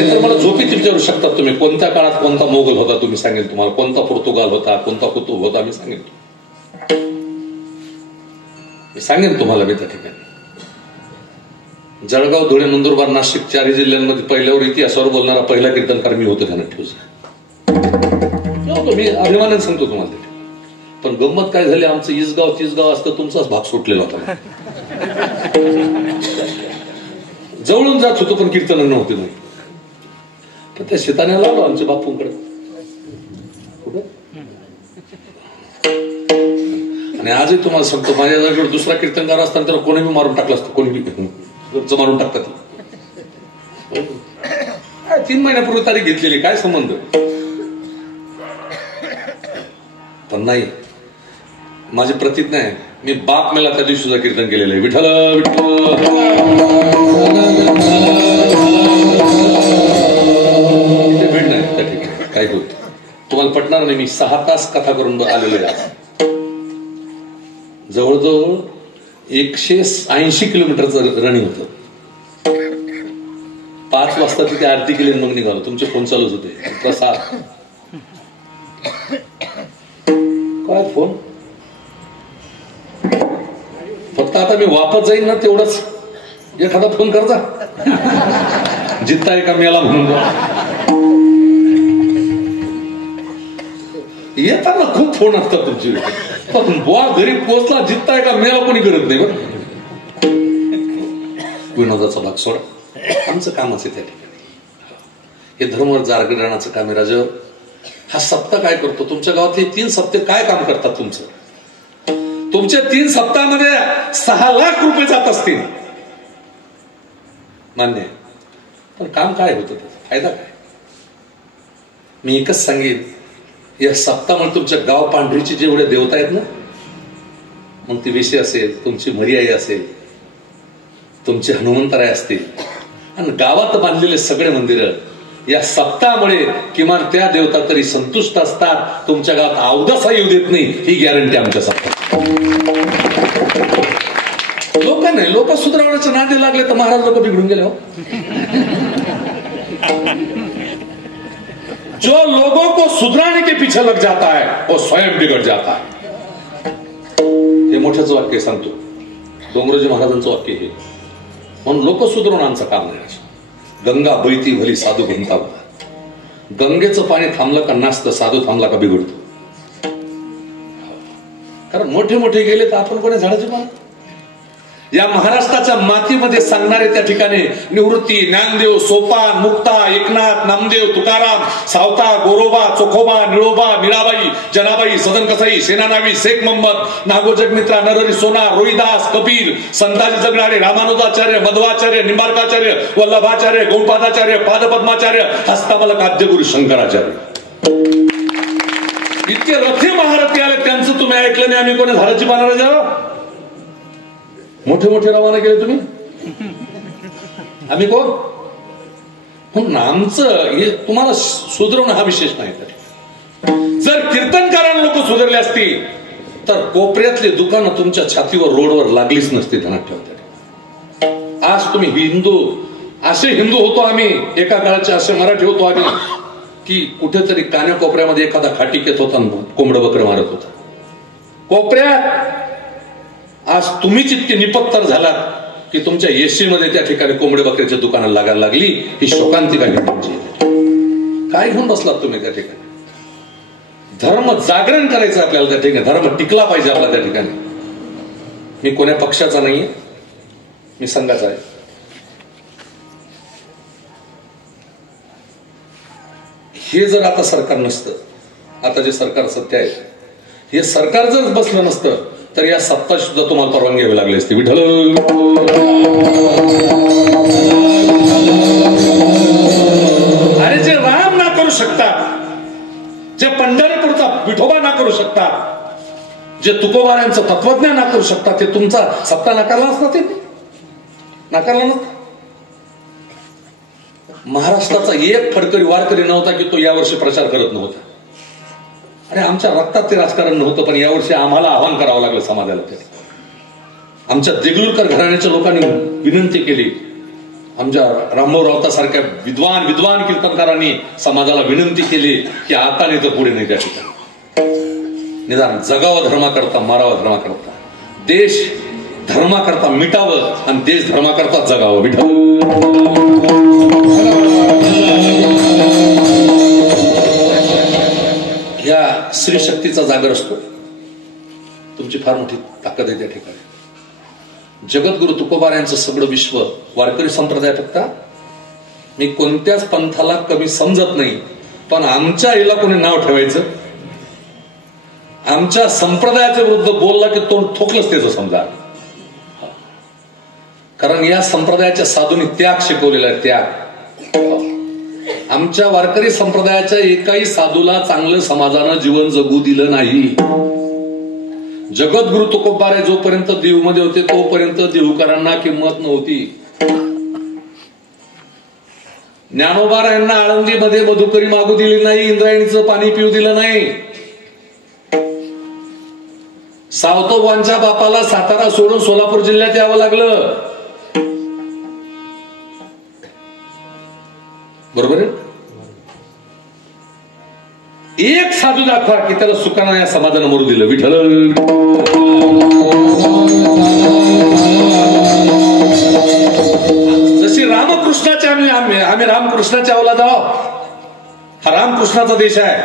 तर मला झोपीत विचारू शकतात तुम्ही, कोणत्या काळात कोणता मोगल होता, तुम्ही सांगेल तुम्हाला. कोणता पोर्तुगाल होता, कोणता कुतुब होता, मी सांगेन तुम्हाला. मी त्या ठिकाणी जळगाव, धुळे, नंदुरबार, नाशिक 4 जिल्ह्यांमध्ये पहिल्यावर इतिहासावर बोलणारा पहिला कीर्तनकार मी होतो. ध्यानात ठेवूया, मी अभिमानाने सांगतो तुम्हाला. पण गंमत काय झाली, आमचं इसगाव तिसगाव असतं, तुमचाच भाग सुटलेला होता. जवळून जात होतो पण कीर्तन नव्हते नाही. पण त्या शेताण्याला आलो आमच्या बापूंकडे. आणि आजही तुम्हाला सांगतो, माझ्या जागेवर दुसरा कीर्तनकार असताना त्याला कोणी मारून टाकला असतो, कोणी मारून टाकतात. 3 महिन्यापूर्वी तारीख घेतलेली, काय संबंध. पण नाही, माझी प्रतिज्ञा आहे, मी बाप मेला त्या दिवशी सुद्धा कीर्तन केलेलं आहे. विठ्ठल इथे भेट नाही त्या ठिकाणी काय होत तुम्हाला पटणार नाही. मी 6 तास कथा करून आलेलो आहे. जवळजवळ 180 किलोमीटरचं रनिंग होतं. 5 वाजता तिथे आरती केली, मग निघालो. तुमचे फोन चालूच होते, प्रसाद काय फोन? फक्त आता मी वापस जाईन ना तेवढंच एखादा फोन करता जित्ताय का मेला म्हणून. येताना खूप फोन असतात तुमची, पण बुवा घरी पोहोचला जित्ताय का मेला कोणी करत नाही. बरं विनोदाचा भाग सोडा, आमचं कामच आहे त्या ठिकाणी. हे धर्म जागरणाचं काम आहे. राजा हा सप्ताह काय करतो? तुमच्या गावातले 3 सप्ते काय काम करतात तुमचं? तुमच्या 3 सप्ताहामध्ये 6 लाख रुपये जात असतील, मान्य आहे, पण काम काय होतं? त्याचा फायदा काय? मी एकच सांगेन, या सप्ताहामुळे तुमच्या गाव पांढरीची जेवढे देवता आहेत ना, मग ती वेशी असेल, तुमची मर्याई असेल, तुमचे हनुमंतराय असतील, आणि गावात बांधलेले सगळे मंदिर या सप्ताहामुळे किमान त्या देवता तरी संतुष्ट असतात. तुमच्या गावात अवदसा येऊ देत नाही, ही गॅरंटी आमच्या सप्ताह. लोक सुधारवण्याच्या नादी लागले तर महाराज लोक बिघडून गेले. हो, जो लोगों को सुधराने के पीछे लग जाता है वो स्वयं बिगड़ जाता है. हे मोठ्याच वाक्य सांगतो, डोंगरोजी महाराजांचं वाक्य हे. म्हणून लोक सुधारून आमचं काम नाही. गंगा बैती भली साधू घंटा, गंगेचं पाणी थांबलं का नाचतं, साधू थांबला का बिघडतो. कारण मोठे मोठे गेले तर आपण कोणी झाडाचे पान. या महाराष्ट्राच्या मातीमध्ये सांगणारे त्या ठिकाणी निवृत्ती, ज्ञानदेव, सोपान, मुक्ता, एकनाथ, नामदेव, तुकाराम, सावता, गोरोबा, चोखोबा, निळोबा, मीराबाई, जनाबाई, सदन कसाई, सेनानावी, शेख मोहम्मद, नागो जगमित्रा, नरहरी सोना, रोहिदास, कबीर, संताजी जगणारे, रामानुजाचार्य, मध्वाचार्य, निंबार्काचार्य, वल्लभाचार्य, गौपादाचार्य, पादपद्माचार्य, हस्तामलक आद्यगुरु शंकराचार्य, इतके रथी महारथी आले. त्यांचं तुम्ही ऐकलं नाही? आम्ही कोणी झाडाची पानं जावं? मोठे मोठे रवाना केले तुम्ही, आम्ही कोण? म्हणून आमचं हे तुम्हाला सुधारवणं हा विशेष नाही. जर कीर्तनकारांना लोक सुधारले असतील तर कोपऱ्यातले दुकानं तुमच्या छातीवर रोडवर लागलीच नसते. ध्यानात ठेवतात. आज तुम्ही हिंदू, असे हिंदू होतो आम्ही, एका काळाचे असे मराठी होतो आम्ही, की कुठेतरी कान्याकोपऱ्यामध्ये एखादा खाटीकेत होता, कोंबड बकरं मारत होता कोपऱ्यात. आज तुम्हीच इतके निपत्तर झालात की तुमच्या एसी मध्ये त्या ठिकाणी कोंबडे बकऱ्याच्या दुकानाला लागायला लागली. ही शोकांतिका हिंदूंची. काय घेऊन बसलात तुम्ही त्या ठिकाणी? धर्म जागरण करायचं आपल्याला त्या ठिकाणी, धर्म टिकला पाहिजे आपला त्या ठिकाणी. मी कोण्या पक्षाचा नाहीये, मी संघाचा आहे. हे जर आता सरकार नसतं, आता जे सरकार सत्य आहे, हे सरकार जर बसलं नसतं तर या सप्ताह सुद्धा तुम्हाला परवानगी घ्यावी लागली असती. विठ्ठल. अरे जे राम ना करू शकतात, जे पंढरपूरचा विठोबा ना करू शकतात, जे तुकोबारांचं तत्वज्ञान ना करू शकतात, ते तुमचा सप्ताह नाकारला असता. ते नाकारला नसता. महाराष्ट्राचा एक फडकरी वारकरी नव्हता की तो यावर्षी प्रचार करत नव्हता. अरे आमच्या रक्तात ते राजकारण नव्हतं, पण यावर्षी आम्हाला आव्हान करावं लागलं समाजाला. ते आमच्या देगलूरकर घराण्याच्या लोकांनी विनंती केली, आमच्या रामभाऊ रावता सारख्या विद्वान कीर्तनकारांनी समाजाला विनंती केली की आता नाही तर पुढे नाही. त्या ठिकाणी निदान जगावं धर्माकरता, मारावं धर्माकरता, देश धर्माकरता मिटावं आणि देश धर्माकरता जगावं. विठ्ठल. या स्त्री शक्तीचा जागर असतो. तुमची फार मोठी ताकद आहे त्या ठिकाणी. जगद्गुरु तुकोबारायांचं सगळं विश्व वारकरी संप्रदाय फक्त. मी कोणत्याच पंथाला कमी समजत नाही, पण आमच्या याला कोणी नाव ठेवायचं, आमच्या संप्रदायाच्या विरुद्ध बोलला की तोंड ठोकलंच त्याचं समजा. कारण या संप्रदायाच्या साधूंनी त्याग शिकवलेला आहे. त्याग. आमच्या वारकरी संप्रदायाच्या एकाही साधूला चांगलं समाजानं जीवन जगू दिलं नाही. जगद्गुरु तुकोबारे जोपर्यंत देऊमध्ये होते तोपर्यंत देऊकरांना किंमत नव्हती. ज्ञानोबारायांना आळंदीमध्ये मधुकरी मागू दिली नाही, इंद्रायणीचं पाणी पिऊ दिलं नाही. सावतोबांच्या बापाला सातारा सोडून सोलापूर जिल्ह्यात यावं लागलं. बरोबर आहे. एक साधू दाखवा की त्याला सुखानं या समाजानं मरू दिलं. विठ्ठल जशी रामकृष्णाचे आम्ही रामकृष्णाच्या अवलाद आहोत. हा रामकृष्णाचा देश आहे.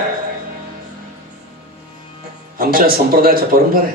आमच्या संप्रदायाच्या परंपरा आहे.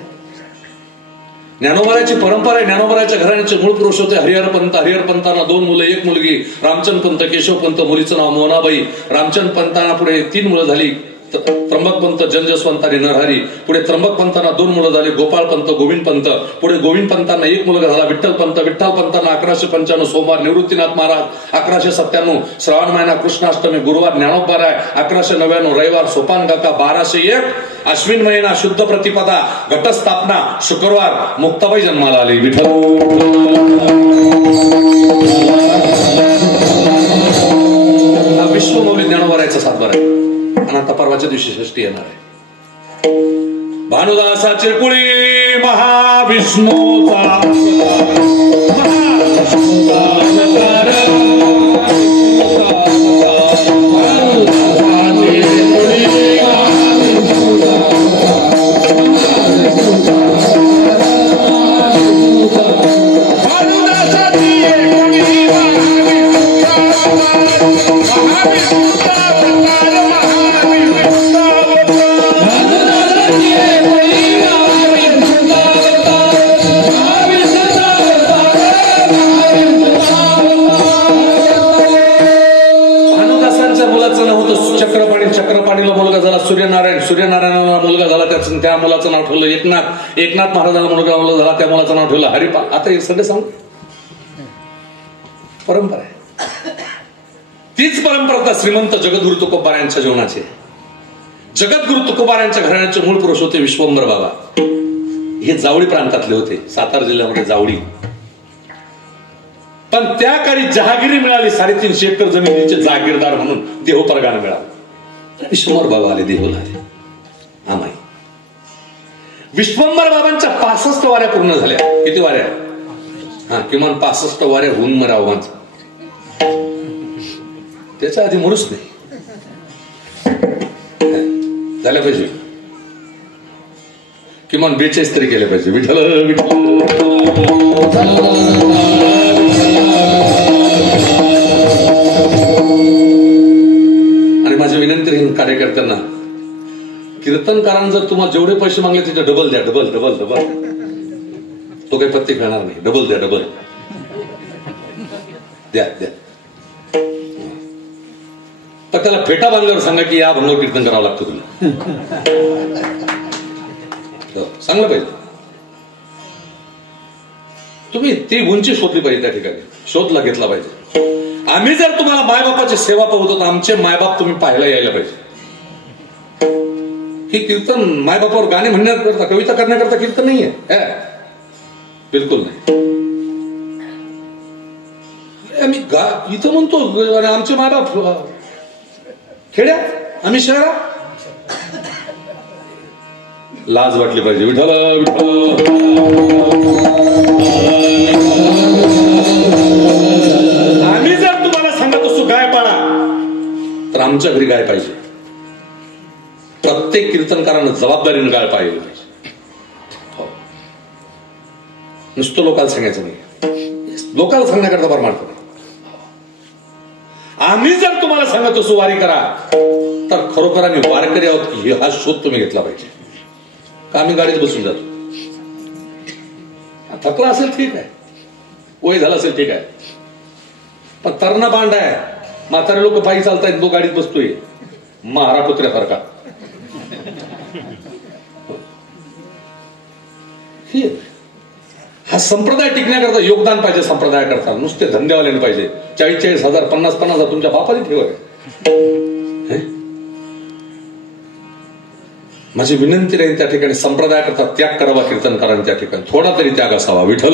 ज्ञानोबाची परंपरा आहे. ज्ञानोबाच्या घराण्याचे मूळ पुरुष होते हरिहर पंत. हरिहर पंतांना 2 मुलं 1 मुलगी. रामचंद पंत, केशव पंत, मुलीचं नाव मोनाबाई. रामचंद पंतांना पुढे 3 मुलं झाली. त्र्यंबक पंत, जनजसवंत आणि नरहरी. पुढे त्र्यंबक पंतांना 2 मुलं झाली. गोपाळ पंत, गोविंद पंत. पुढे गोविंद पंतांना 1 मुलगा झाला विठ्ठल पंत. विठ्ठल पंतांना 1195 सोमवार निवृत्तीनाथ महाराज. 1197 श्रावण महिना कृष्णाष्टमी गुरुवार ज्ञानोबा राय. 1199 रविवार सोपान काका. 1201 अश्विन महिना शुद्ध प्रतिपदा घटस्थापना शुक्रवार मुक्ताबाई जन्माला आली. विठ्ठल हा विश्वमौली ज्ञानोबा रायचा सातबार आहे. आणि आता परवाच्या दिवशी षष्टी येणार आहे. भानुदासाची कुळी महाविष्णूचा चक्रपाणीला मुलगा झाला सूर्यनारायणाला मुलगा झाला. त्या मुलाचं नाव ठेवलं एकनाथ महाराजाला मुलगा झाला. त्या मुलाचं नाव ठेवलं हरिपाल. आता एक सगळं सांग परंपरा आहे. तीच परंपरा श्रीमंत जगद्गुरु तुकोबा यांच्या जीवनाची. जगद्गुरु तुकोबा यांच्या घराण्याचे मूळ पुरुष होते विश्वंभर बाबा. हे जावळी प्रांतातले होते. सातारा जिल्ह्यामध्ये जावळी. पण त्या काळी जहागिरी मिळाली. 350 एकर जमिनीचे जहागीरदार म्हणून देहो परगाना मिळाला. विश्वंभर बाबा आले देहोला आले. आमाई विश्वंभर बाबांच्या 65 वाऱ्या पूर्ण झाल्या. किती वाऱ्या? हा किमान 65 वाऱ्या होऊन मराव माझं. त्याच्या आधी मरूच नाही झाल्या पाहिजे. किमान 42 तरी केले पाहिजे. विठ्ठल आणि माझी विनंती राहील कार्यकर्त्यांना, कीर्तनकारांना जर तुम्हाला जेवढे पैसे मागले त्याच्या डबल द्या. Double double double. तो काही पत्ते खेळणार नाही. डबल द्या. डबल द्या द्या. तर त्याला फेटा बांधल्यावर सांगा की या भंगावर कीर्तन करावं लागतं तुला. सांगलं पाहिजे. तुम्ही ती उंची शोधली पाहिजे. त्या ठिकाणी शोधला घेतला पाहिजे. आम्ही जर तुम्हाला मायबापाची सेवा पाहतो तर आमचे मायबाप तुम्ही पाहायला यायला पाहिजे. ही कीर्तन मायबापावर गाणे म्हणण्याकरता कविता करण्याकरता कीर्तन नाहीये. बिलकुल नाही. आम्ही इथं म्हणतो आमचे मायबाप खेड्या आम्ही शहरात. लाज वाटली पाहिजे. विठ्ठल आम्ही जर तुम्हाला सांगत असतो गाय पाळा तर आमच्या घरी गाय पाहिजे. प्रत्येक कीर्तनकारानं जबाबदारीने गाय पाहिजे. नुसतं लोकांना सांगायचं नाही. लोकांना सांगण्याकरता परमार्थ नाही. आम्ही जर तुम्हाला सांगत असो वारी करा तर खरोखर आम्ही वारकरी आहोत की हा शोध तुम्ही घेतला पाहिजे. का आम्ही गाडीत बसून जातो. थकला असेल ठीक आहे. वय झालं असेल ठीक आहे. पण तरणा बांड आहे. म्हातारे लोक पायी चालतायत. तो गाडीत बसतोय महारा कुत्र्यासारखा. हा संप्रदाय टिकण्याकरता योगदान पाहिजे. संप्रदायाकरता नुसते धंदेवाल्याने पाहिजे. 40,000 50,000 तुमच्या बापाने ठेवा. माझी विनंती राहील त्या ठिकाणी संप्रदायाकरता त्याग करावा. कीर्तनकारांनी त्या ठिकाणी थोडा तरी त्याग असावा. विठ्ठल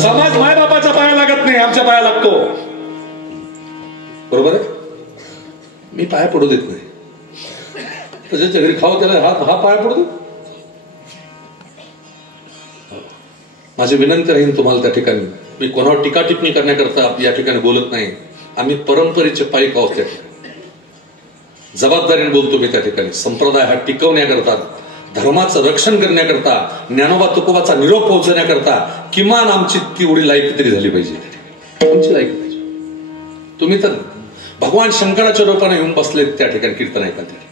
समाज मायबापाच्या पाया लागत नाही. आमच्या पाया लागतो. बरोबर आहे. मी पाया पडू देत नाही. त्याच्या घरी खाऊ त्याला हा पाया पडतो. माझी विनंती राहील तुम्हाला त्या ठिकाणी मी कोणावर टीका टिप्पणी करण्याकरता या ठिकाणी बोलत नाही. आम्ही परंपरेचे पाईक आहोत त्या ठिकाणी. जबाबदारीने बोलतो मी त्या ठिकाणी. संप्रदाय हा टिकवण्याकरता, धर्माचं रक्षण करण्याकरता, ज्ञानोबा तुकोबाचा निरोप पोहोचवण्याकरता किमान आमची तेवढी लायकी तरी झाली पाहिजे. आमची लायकी पाहिजे. तुम्ही तर भगवान शंकराच्या रूपाने येऊन बसले त्या ठिकाणी कीर्तन ऐका. त्या ठिकाणी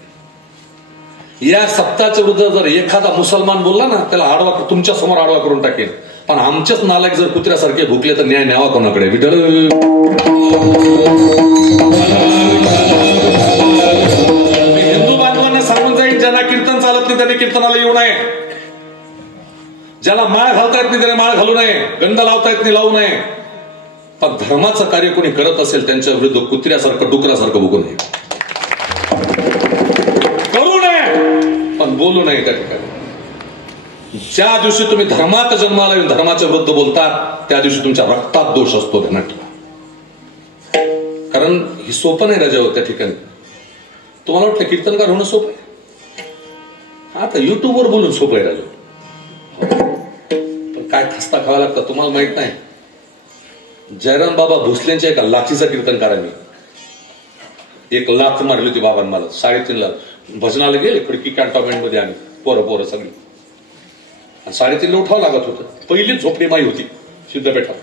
या सप्ताहाच्या विरुद्ध जर एखादा मुसलमान बोलला ना, त्याला आडवा, तुमच्या समोर आडवा करून टाकेल. पण आमच्याच नालायक जर कुत्र्यासारखे भुकले तर न्याय न्यावा कोणाकडे? विठ्ठल. हिंदू बांधवांना सांगून जाईल, ज्यांना कीर्तन चालत नाही त्यांनी कीर्तनाला येऊ नये. ज्याला माळ घालता येत नाही त्याने माळ घालू नये, गंध लावता येत नाही लावू नये. पण धर्माचं कार्य कोणी करत असेल त्यांच्या विरुद्ध कुत्र्यासारखं डुकरासारखं भुकू नये, करू नये, पण बोलू नये. त्या ठिकाणी ज्या दिवशी तुम्ही धर्मात जन्माला येऊन धर्माच्या विरुद्ध बोलतात त्या दिवशी तुमच्या रक्तात दोष असतो, ध्यानात ठेवा. कारण ही सोपं नाही राजा. त्या ठिकाणी तुम्हाला वाटतं कीर्तनकार होणं सोपं आहे? आता युट्यूबवर बोलून सोपं आहे राजा. पण काय खस्ता खावा लागतं तुम्हाला माहित नाही. जयराम बाबा भोसलेंच्या एका लाथीचा कीर्तनकार आहे मी. एक लाथ मारली होती बाबांनी मला 3:30 भजनाला गेले. खडकी कॅन्टॉन्मेंट मध्ये आम्ही पोरं सगळी. 3:30 उठावं लागत होतं. पहिलीच झोपडी माई होती सिद्धपेठात.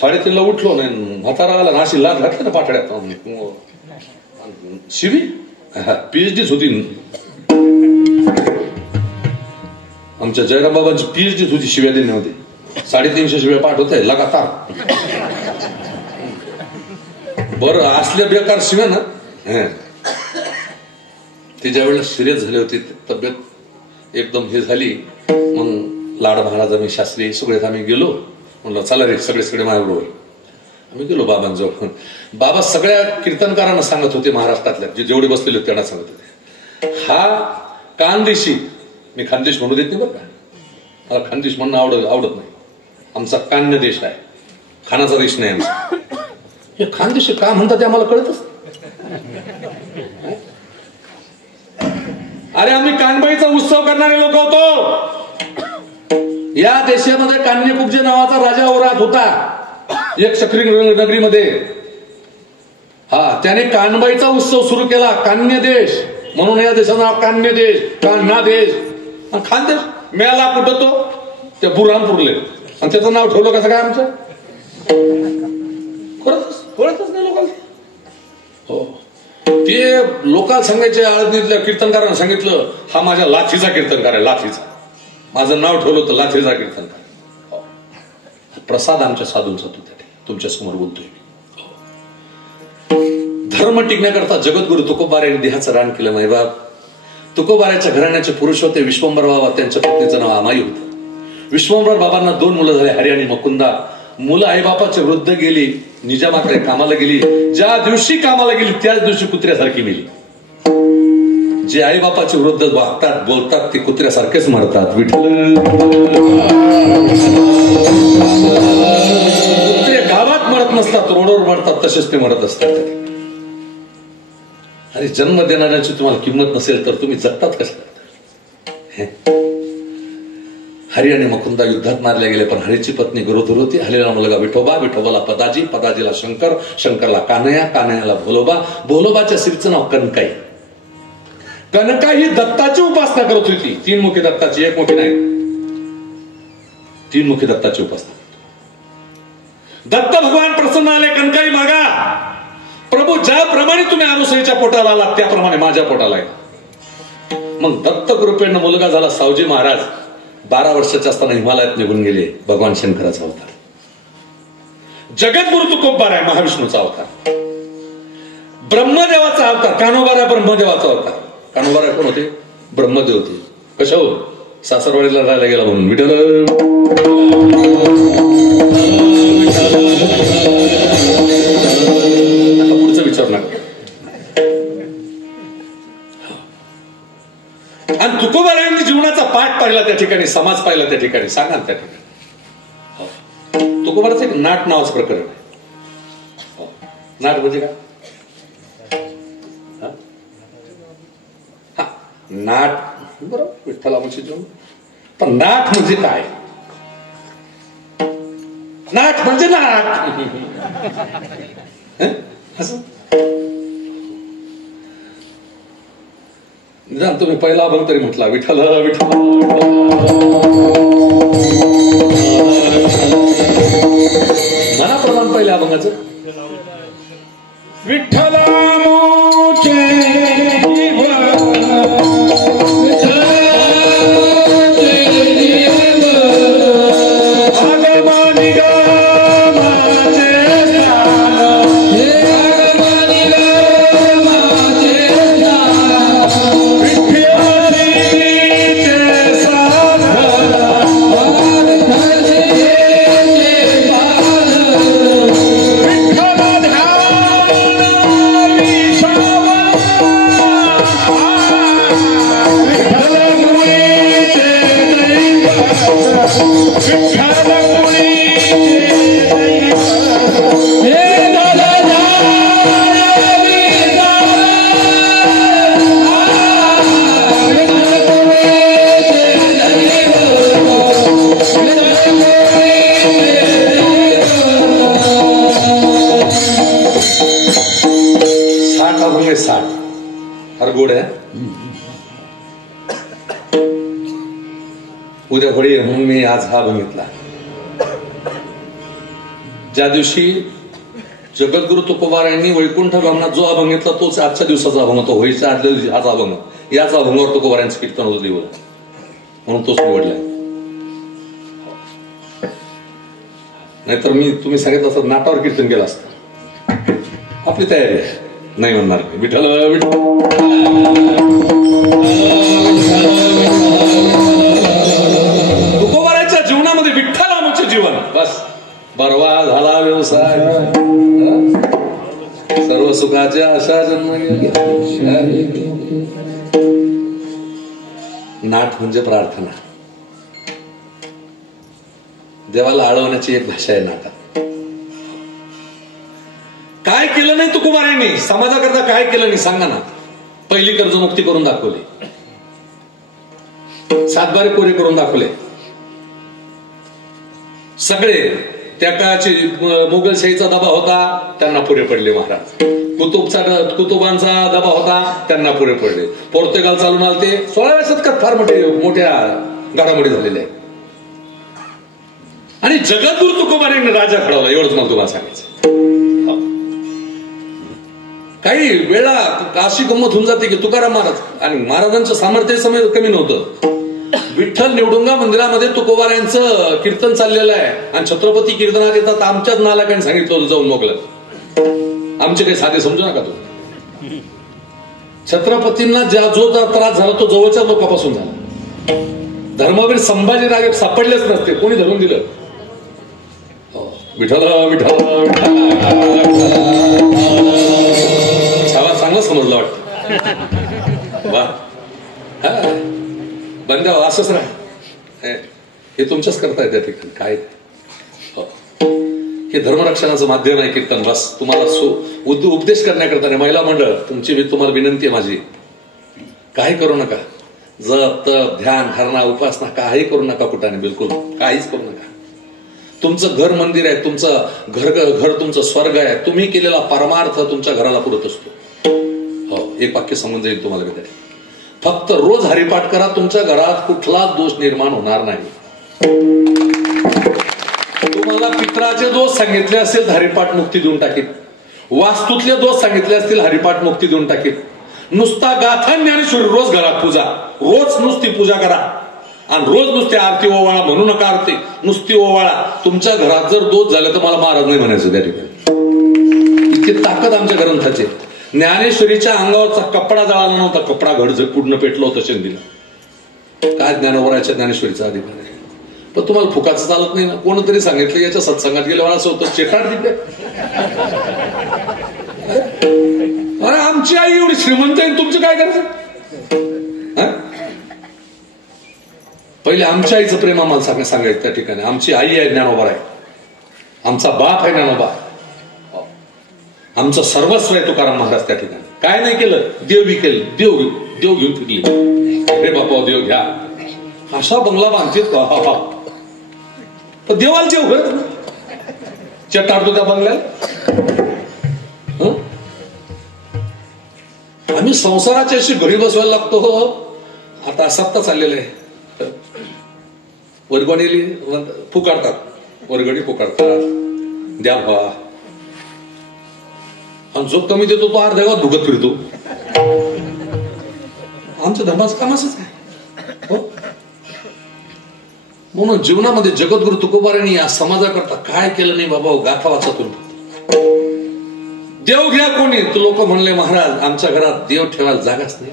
3:30 उठलो नाही. म्हातारा आला नाशी लाथ घातली ना पाठड्यात. शिवी PhDच होती आमच्या जयराम बाबांची. PhDच होती शिव्या देण्यामध्ये. 350 शिव्या पाठ होत आहे लगातार. बरं असल्या बेकार शिव्या ना. ते ज्या वेळेला सिरियस झाले होते, तब्येत एकदम हे झाली. मग लाड महाराज आम्ही शास्त्री सगळेच आम्ही गेलो. म्हणलं चला रे सगळे माझ्याबरोबर. आम्ही गेलो बाबांजवळ. बाबा सगळ्या कीर्तनकारांना सांगत होते महाराष्ट्रातल्या जेवढे बसलेले होते त्यांना सांगत होते, हा कानदेशी. मी खानदेश म्हणू देत नाही बरं का. मला खानदेश म्हणणं आवडत नाही. आमचा कान्य देश आहे, खानाचा देश नाही आमचा. हे खानदेशी का म्हणतात ते आम्हाला कळतच. अरे आम्ही कानबाईचा उत्सव करणारे लोक होतो. या देशामध्ये कान्यकुब्जे नावाचा राजा औरात होता एक चक्री नगरीमध्ये. हा त्याने कानबाईचा उत्सव सुरू केला. कान्य देश म्हणून या देशाचं नाव कान्य देश, कान्हा देश. खानदेश मेला कुठं तो ते बुरहानपूरले, आणि त्याचं नाव ठेवलं कसं काय आमचं? कळतच नाही लोकांना. हो ते लोकांना सांगायचे. आळंदीतल्या कीर्तनकारांना सांगितलं हा माझ्या लाथीचा कीर्तनकार आहे. लाथीचा माझं नाव ठेवलं होतं लाथीचा कीर्तनकार. प्रसाद आमच्या साधूंचा तो त्या तुमच्या समोर बोलतोय. धर्म टिकण्याकरता जगद्गुरु तुकोबार यांनी देहाचं रान केलं. मायबाप तुकोबाराच्या घराण्याचे पुरुष होते विश्वंभर बाबा. त्यांच्या पत्नीचं नाव आमाई होतं. विश्वंभर बाबांना 2 मुलं झाले, हरी आणि मुकुंदा. मुलं आईबापाच्या वृद्ध गेली. निजामाकडे कामाला गेली. ज्या दिवशी कामाला गेली त्याच दिवशी कुत्र्यासारखी मेली. जे आईबापाचे वृद्ध वागतात बोलतात ते कुत्र्यासारखेच मरतात. विठ्ठल. कुत्रे गावात मरत नसतात, रोडवर मरतात, तसेच ते मरत असतात. अरे जन्म देणाऱ्याची तुम्हाला किंमत नसेल तर तुम्ही जगतात कशा? हरी आणि मुकुंदा युद्धात मारले गेले, पण हरीची पत्नी गरोदर होती. हरीला मुलगा विठोबा, विठोबाला पदाजी, पदाजीला शंकर, शंकरला कान्हया, कान्हयाला भोलोबा, भोलोबाच्या स्त्रीचं नाव कनकाई. कनकाई ही दत्ताची उपासना करत होती. 3 मुखी दत्ताची, 1 मुखी नाही, 3 मुखी दत्ताची उपासना. दत्त भगवान प्रसन्न आले. कनकाई मागा प्रभू, ज्याप्रमाणे तुम्ही अनुसईच्या पोटाला आलात त्याप्रमाणे माझ्या पोटाला आहे. मग दत्त कृपेनं मुलगा झाला सावजी महाराज. 12 वर्षाचे असताना हिमालयात निघून गेले. भगवान शंकराचा अवतार. जगद्गुरु तुकोबार आहे, महाविष्णूचा अवतार. ब्रह्मदेवाचा अवतार कान्होबार आहे, ब्रह्मदेवाचा अवतार. कान्होबार कोण होते? ब्रह्मदेव होते. कशावर? सासरवाडीला राहायला गेला म्हणून. विठ्ठल. पुढचं विचार नका. आणि तुकोबारायांनी जीवनाचा पाठ पाहिला त्या ठिकाणी, समाज पाहिला त्या ठिकाणी. सांगा त्या ठिकाणी. तुकोबाराचं एक नाट नावाचं प्रकरण आहे. नाट म्हणजे काय? नाट बरोबर विठ्ठलाची जीवन. पण नाट म्हणजे काय? नाट म्हणजे नाट. असं निदान तुम्ही पहिला अभंग तरी म्हटला, विठ्ठल विठ्ठल. मनाप्रमाण पहिल्या अभंगाचं विठ्ठल मोचे उद्या होळी म्हणून मी आज हा अभंग घेतला. ज्या दिवशी जगद्गुरु तुकोबारायांनी वैकुंठ गमनात जो अभंग घेतला तोच आजच्या दिवसाचा अभंग होता. होळीच्या आदल्या दिवशी हाच अभंग, याच अभंगावर तुकोबारायांचं कीर्तन होतं दिवस, म्हणून तोच निवडलाय. नाहीतर मी तुम्ही सांगितलं असतं नाटावर कीर्तन केलं असतं. आपली तयारी आहे, नाही म्हणणार विठ्ठल विठ्ठल. तुकोबाराच्या जीवनामध्ये विठ्ठलामुळे जीवन बस बरवा झाला व्यवसाय, सर्व सुखाच्या आशा जन्म गेला. नाट म्हणजे प्रार्थना, देवाला आळवण्याची एक भाषा आहे नाटात. काय केलं नाही तुकोबारायांनी समाजाकरता, काय केलं नाही सांगा ना. पहिली कर्जमुक्ती करून दाखवली, सातबारे कोरे करून दाखवले. सगळे त्या काळाची मोगलशाहीचा दबाव होता, त्यांना पुरे पडले महाराज. कुतुबांचा दबाव होता, त्यांना पुरे पडले. पोर्तुगाल चालून आले ते 16व्या शतकात फार मोठ्या घडामोडी झालेल्या आहेत. आणि जगद्गुरु तुकोबारायांनी राजा घडवला, एवढंच मला तुम्हाला सांगायचं. काही वेळा अशी गंमत होऊन जाते की तुकाराम महाराज आणि महाराजांचं सामर्थ्य समय कमी नव्हतं. विठ्ठल निवडुंगा मंदिरामध्ये तुकोबारायांचं कीर्तन चाललेलं आहे आणि छत्रपती कीर्तनात येतात. आमच्याच नालायकांनी सांगितलं होतं जाऊन मोगलं, आमचे काही साधे समजू नका. तो छत्रपतींना जो त्रास झाला तो जवळच्या लोकांपासून झाला. धर्मवीर संभाजीराजे सापडलेच नसते, कोणी धरून दिलं. विठ्ठल विठ्ठल छावा चांगलं समजलं वाटतं. वा बंद्या असंच राहा, हे तुमच्याच करताय त्या ठिकाणी. काय हे धर्मरक्षणाचं माध्यम आहे कीर्तन. बस तुम्हाला उपदेश करण्याकरता. महिला मंडळ तुमची तुम्हाला विनंती आहे माझी, काही करू नका. जप तप ध्यान धारणा उपासना काही करू नका कुठाने, बिलकुल काहीच करू नका. तुमचं घर मंदिर आहे, तुमचं घर तुमचं स्वर्ग आहे. तुम्ही केलेला परमार्थ तुमच्या घराला पुरत असतो. हो, एक वाक्य समजून जाईल तुम्हाला. फक्त रोज हरिपाठ करा, तुमच्या घरात कुठलाच दोष निर्माण होणार नाही. तुम्हाला पित्राचे दोष सांगितले असतील तर हरिपाठ मुक्ती देऊन टाकीत. वास्तूतले दोष सांगितले असतील हरिपाठ मुक्ती देऊन टाकीत. नुसता गाथा ज्ञानेश्वरी रोज घरात पूजा, रोज नुसती पूजा करा आणि रोज नुसती आरती ओवाळा. म्हणू नका आरती, नुसती ओवाळा. तुमच्या घरात जर दोष झाले तर मला महाराज नाही म्हणायचं त्या ठिकाणी. इतकी ताकद आमच्या ग्रंथाची. ज्ञानेश्वरीच्या अंगावरचा कपडा जळाला नव्हता, कपडा घड पूर्ण पेटलं होतं शेंदीला. काय ज्ञानोबराच्या ज्ञानेश्वरीचा अधिकार आहे. पण तुम्हाला फुकाचं चालत नाही ना. कोणतरी सांगितलं याच्या सत्संगात गेल्यावर असं होतं, चेटाड तिथे. अरे आमची आई एवढी श्रीमंत आहे, तुमचं काय करायचं. पहिले आमच्या आईचं प्रेम आम्हाला सांगायचं त्या ठिकाणी. आमची आई आहे ज्ञानोबा आहे, आमचा बाप आहे ज्ञानोबा, आमचं सर्वस्व आहे तुकाराम महाराज त्या ठिकाणी. काय नाही केलं, देव विकेल, देव घेऊन फिरली. हे बापा देव घ्या, असा बंगला बांधतेत का. पण देवाला देव घडत. चटाडतो त्या बंगल्यात. आम्ही संसाराची अशी घडी बसवायला लागतो. हो आता सप्ता चाललेलं आहे. वर्गणी पुकारतात, वर्गणी पुकारतात, द्या भावा. आणि जो कमी देतो तो अर्ध्या गावात भुगत फिरतो. आमचं धर्माचं काम असंच आहे. म्हणून जीवनामध्ये जगद्गुरु तुकोबारांनी या समाजाकरता काय केलं नाही बाबा. गाथा वाचा तुम्ही. देव घ्या कोणी. तू लोक म्हणले महाराज आमच्या घरात देव ठेवायला जागाच नाही.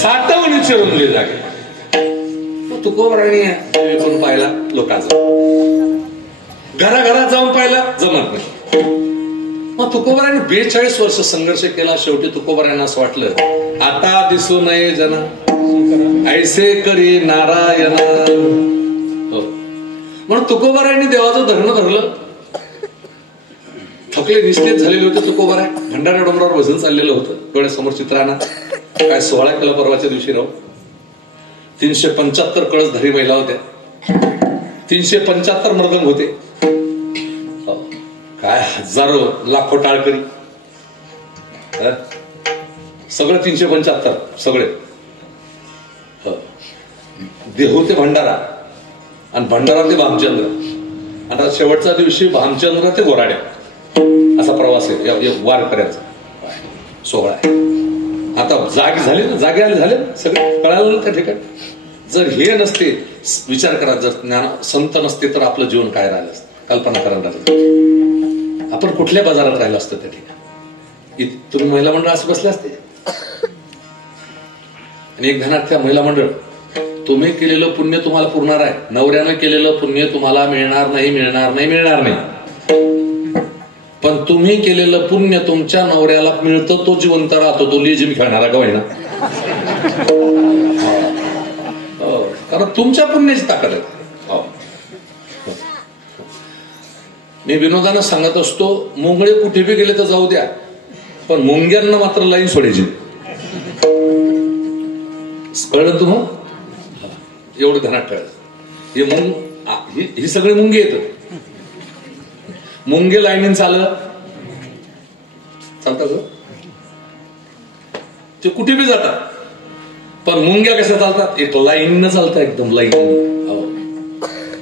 साठवणीचे रुंदले जागे. तुकोबारांनी विकून पाहिला लोकांचा. घराघरात जाऊन पाहिला जमत नाही. मग तुकोबारांनी 42 वर्ष संघर्ष केला. शेवटी तुकोबारांना असं वाटलं आता दिसू नये जना ऐसे करी नारायण. म्हणून तुकोबारांनी देवाचं धरणं धरलं. थकले निश्चित झालेले होते तुकोबाराय. भंडारा डोंगरावर वजन चाललेलं होतं. डोळ्यासमोर चित्रांना काय 16 केला परवाच्या दिवशी राहू. 375 कळसधारी महिला होत्या. 375 मृदंग होते. काय हजारो लाखो टाळकरी. सगळं 375 सगळे. देहू ते भंडारा आणि भंडारा ते भामचंद्र. आता शेवटच्या दिवशी भामचंद्र ते गोराड्या असा प्रवास आहे वारकऱ्याचा सोहळा आहे. आता जागे झाले ना, जागे आले झाले सगळे कळालं त्या ठिकाणी. जर हे नसते विचार करा, जर ज्ञान संत नसते तर आपलं जीवन काय राहिलं असतं. कल्पना करायला आपण कुठल्या बाजारात राहिलं असतं त्या ठिकाणी. तुम्ही महिला मंडळ असे बसले असते. आणि एक ध्यानात ठेवा, महिला मंडळ तुम्ही केलेलं पुण्य तुम्हाला पुरणार आहे. नवऱ्यानं केलेलं पुण्य तुम्हाला मिळणार नाही, मिळणार नाही, मिळणार नाही. पण तुम्ही केलेलं पुण्य तुमच्या नवऱ्याला मिळतं. तो जिवंत राहतो. तो लेजिम खेळणारा का होईना. कारण तुमच्या पुण्याची ताकद आहे. मी विनोदानं सांगत असतो मुंगळे कुठे बी गेले तर जाऊ द्या, पण मुंग्यांना मात्र लाईन सोडायची. कळलं तुम्हाला. एवढं ध्यानात ठेवायचं. हे मुंग ही सगळे मुंगे येतात. मुंगे लाईनीन चालतात ते कुठे बी जातात. पण मुंग्या कशा चालतात. एक लाईन चालतात. एकदम लाईन.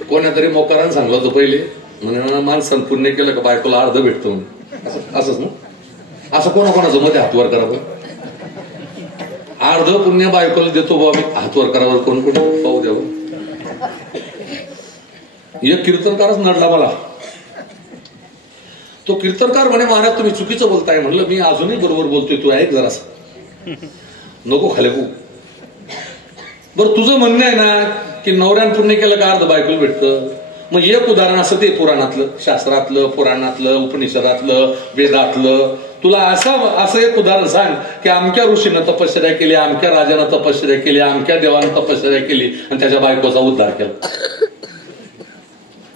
कोणातरी मोकारानं सांगलं होतं पहिले म्हणजे माणसानं पुण्य केलं का बायकोला अर्ध भेटतो असंच ना. असं कोणाकोणाचं मध्ये हातवर करावं. अर्ध पुण्य बायकोला देतो बाबा मी हातवर करावर. कोण कोण पाहू द्यावं. एक कीर्तनकारच नडला मला. तो कीर्तनकार म्हणे महाराज तुम्ही चुकीचं बोलताय. म्हणलं मी अजूनही बरोबर बोलतोय. तू ऐक जरासं नको खालेकू. बरं तुझं म्हणणं आहे ना की नवऱ्यानं पुण्य केलं का अर्ध बायकोला भेटतं. मग एक उदाहरण असं ते पुराणातलं, शास्त्रातलं, पुराणातलं, उपनिषदातलं, वेदातलं. तुला असं एक उदाहरण सांग की अमक्या ऋषीनं तपश्चर्या केली, अमक्या राजानं तपश्चर्या केली, अमक्या देवानं तपश्चर्या केली आणि त्याच्या बायकोचा उद्धार केला.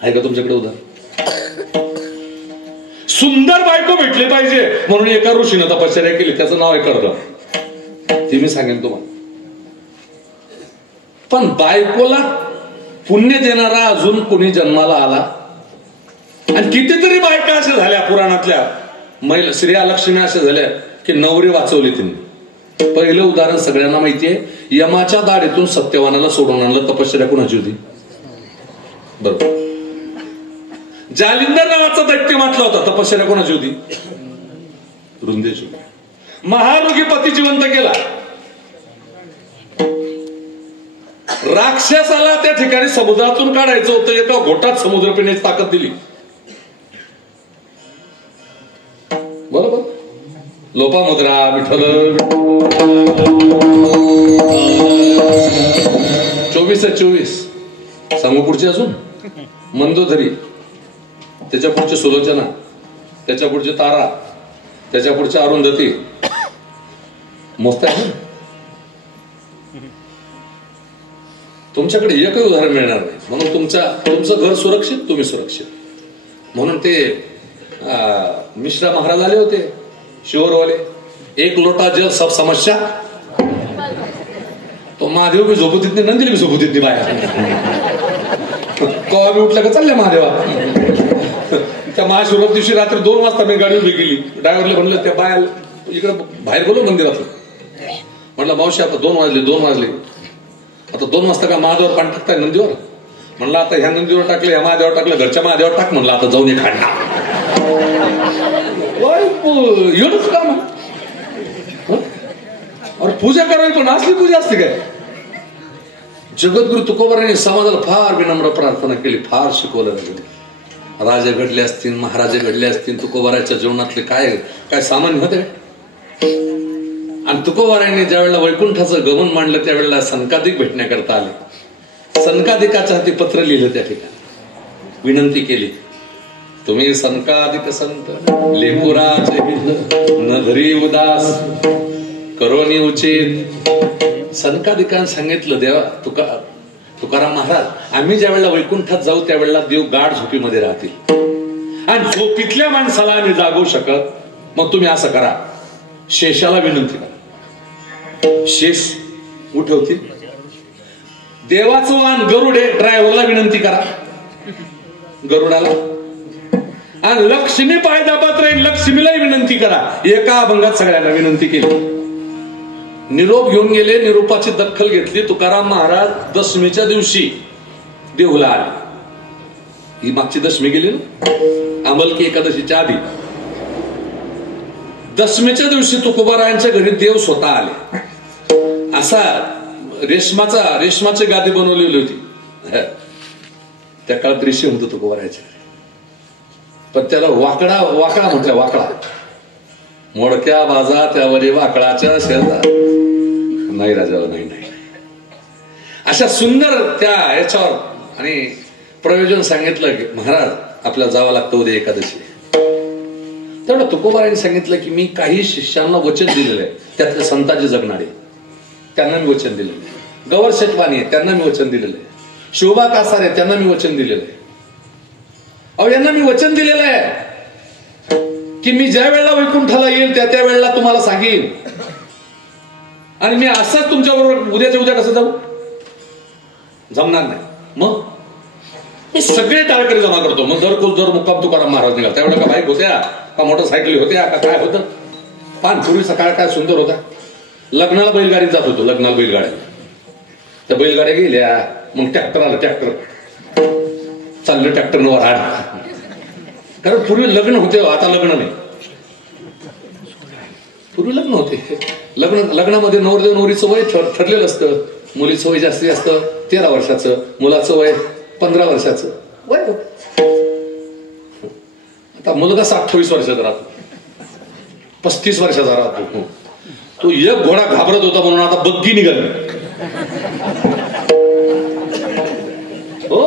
आहे का तुमच्याकडे उदाहरण. सुंदर बायको भेटली पाहिजे म्हणून एका ऋषीनं तपश्चर्या केली. त्याचं नाव आहे कर्दम. ते मी सांगेन तुम्हाला. पण बायकोला पुण्य देणारा अजून कोणी जन्माला आला. आणि कितीतरी बायका अशा झाल्या पुराणातल्या महिला श्रेया लक्ष्मी अशा झाल्या की नवरी वाचवली त्यांनी. पहिलं उदाहरण सगळ्यांना माहितीये. यमाच्या दाढीतून सत्यवानाला सोडून आणलं. तपश्चर्या कुणाची होती. बरोबर. जालिंदर नावाचा दैत्य म्हटला होता. तपश्चर्या कोणाची होती. रुंदेची. महारुगीपती जिवंत केला. राक्षसाला त्या ठिकाणी समुद्रातून काढायचं होतं. एका घोटात समुद्र पिण्याची ताकद दिली. बरोबर. लोपामुद्रा विठ्ठल. 24 सांगू पुढची अजून. मंदोदरी, त्याच्या पुढचे सुलोचना, त्याच्या पुढचे तारा, त्याच्या पुढचे अरुंधती. मोजता आहे. तुमच्याकडे एकही उदाहरण मिळणार नाही. म्हणून तुमचं घर सुरक्षित, तुम्ही सुरक्षित. म्हणून ते मिश्रा महाराज आले होते शिवरवाले, एक लोटा जल सब समस्या. तो महादेव बी झोपतीत नाही, नंदीला बी झोपतीत नाही बाया. कवा बी उठलं का चालल्या महादेवा. त्या महाशिवरात्री दिवशी रात्री 2 वाजता मी गाडी उभी केली. ड्रायव्हरला म्हणलं त्या बाया इकडे बाहेर बोलव मंदिरात. म्हणलं मावशी आता 2 वाजले आता 2 वाजता का महादेवावर पाणी टाकताय नंदीवर. म्हणलं आता ह्या नंदीवर टाकलं, ह्या महादेवावर टाकलं, घरच्या महादेवावर टाक. म्हणलं आता जाऊन एक खांडा एवढंच काम आहे. अरे पूजा करावी, पण असली पूजा असते काय. जगद्गुरु तुकोबारांनी समाजाला फार विनम्र प्रार्थना केली, फार शिकवलं. राजे घडले असतील, महाराजे घडले असतील, तुकोबाराच्या जीवनातले काय सामान्य होते. आणि तुकोबारांनी ज्या वेळेला वैकुंठाचं गमन मांडलं त्यावेळेला सनकादिक भेटण्याकरता आले. सनकादिकाच्या हाती पत्र लिहिलं, त्या ठिकाणी विनंती केली, तुम्ही सनकादिक संत लेपुराचे न धरी उदास करोनी उचित. सनकादिकांनी सांगितलं, देवा तुकाराम महाराज, आम्ही ज्या वेळेला वैकुंठात जाऊ त्यावेळेला देव गाढ झोपीमध्ये राहतील आणि झोपीतल्या माणसाला आम्ही जागवू शकत. मग तुम्ही असं करा, शेषाला विनंती करा, शेष उठवतील. देवाचं वाहन गरुडे, ड्रायव्हरला विनंती करा गरुडाला. आणि लक्ष्मी पायदापात राहील, लक्ष्मीलाही विनंती करा. एका अभंगात सगळ्यांना विनंती केली. निरोप घेऊन गेले, निरोपाची दखल घेतली. तुकाराम महाराज दशमीच्या दिवशी देहूला आले. ही मागची दशमी गेली ना, अंमलकी एकादशीच्या आधी. दशमीच्या दिवशी तुकोबारायांच्या घरी देव स्वतः आले. असा रेशमाची गादी बनवलेली होती. त्या काळात रेशीम होतं तुकोबारायांच्या घरी, पण त्याला वाकडा म्हटलं. वाकडा मोडक्या बाजा त्यावर वाकडाच्या शेजार नाही राजाला, नाही. अशा सुंदर त्या याच्यावर आणि प्रयोजन सांगितलं की महाराज आपल्याला जावं लागतं उद्या एकादशी. तेवढं तुकोबारांनी सांगितलं की मी काही शिष्यांना वचन दिलेलं आहे, त्यातले संताजी जगणारे त्यांना मी वचन दिलेलं आहे, गवर शेटवानी आहे त्यांना मी वचन दिलेलं आहे, शोभा कासार आहे त्यांना मी वचन दिलेलं आहे. अहो यांना मी वचन दिलेलं आहे की मी ज्या वेळेला वैकुंठाला येईल त्या वेळेला तुम्हाला सांगेन. आणि मी असंच तुमच्या बरोबर उद्याच्या उद्या कसं जाऊ, जमणार नाही. मग मी सगळे टाळकरी जमा करतो. मग दर मुक्काम तुकाराम महाराज निघाला. त्यावेळेला का बाईक होत्या का मोटरसायकली होत्या का काय होतं. पूर्वी सकाळ काय सुंदर होता. लग्नाला बैलगाडीत जात होतो, लग्नाला बैलगाड्या. त्या बैलगाड्या गेल्या, मग ट्रॅक्टर आला, ट्रॅक्टर चाललं ट्रॅक्टरनं वर हाड. कारण पूर्वी लग्न होते, आता लग्न नाही. पूर्वी लग्न होते. लग्नामध्ये नवरदेव नवरीचं वय ठरलेलं असतं. मुलीचं वय जास्तीत जास्त 13 वर्षाचं, मुलाचं वय 15 वर्षाचं वय. आता मुलगा 28 वर्षाचा राहतो, 35 वर्षाचा राहतो. तो एक घोडा घाबरत होता म्हणून आता बग्गी निघाली. हो,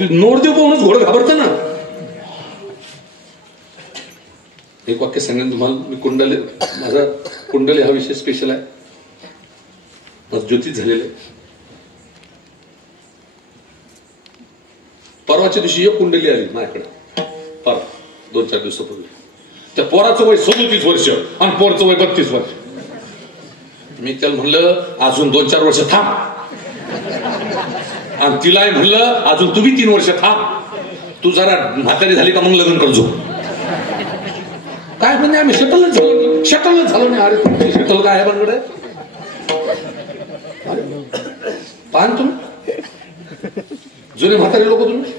नवरदेव पाहूनच घोडं घाबरतं ना. एक वाक्य सांगेन तुम्हाला. मी माझा कुंडली हा विषय स्पेशल आहे. माझं ज्योतिष झालेलं आहे. परवाच्या दिवशी एक कुंडली आली माझ्याकडे, परवा 2-4 दिवसापूर्वी. त्या पोराचं वय 37 वर्ष आणि पोरचं वय 32 वर्ष. मी त्याला म्हणलं अजून 2-4 वर्ष थांब, आणि तिलाही म्हणलं अजून तुम्ही 3 वर्ष थांब, तू जरा म्हातारी झाली का मग लग्न करजो. काय म्हणजे आम्ही शटलच झालो नाही. अरे तुमची शटल काय आहे बनकडे पान. तुम्ही जुने म्हातारे लोक, तुम्ही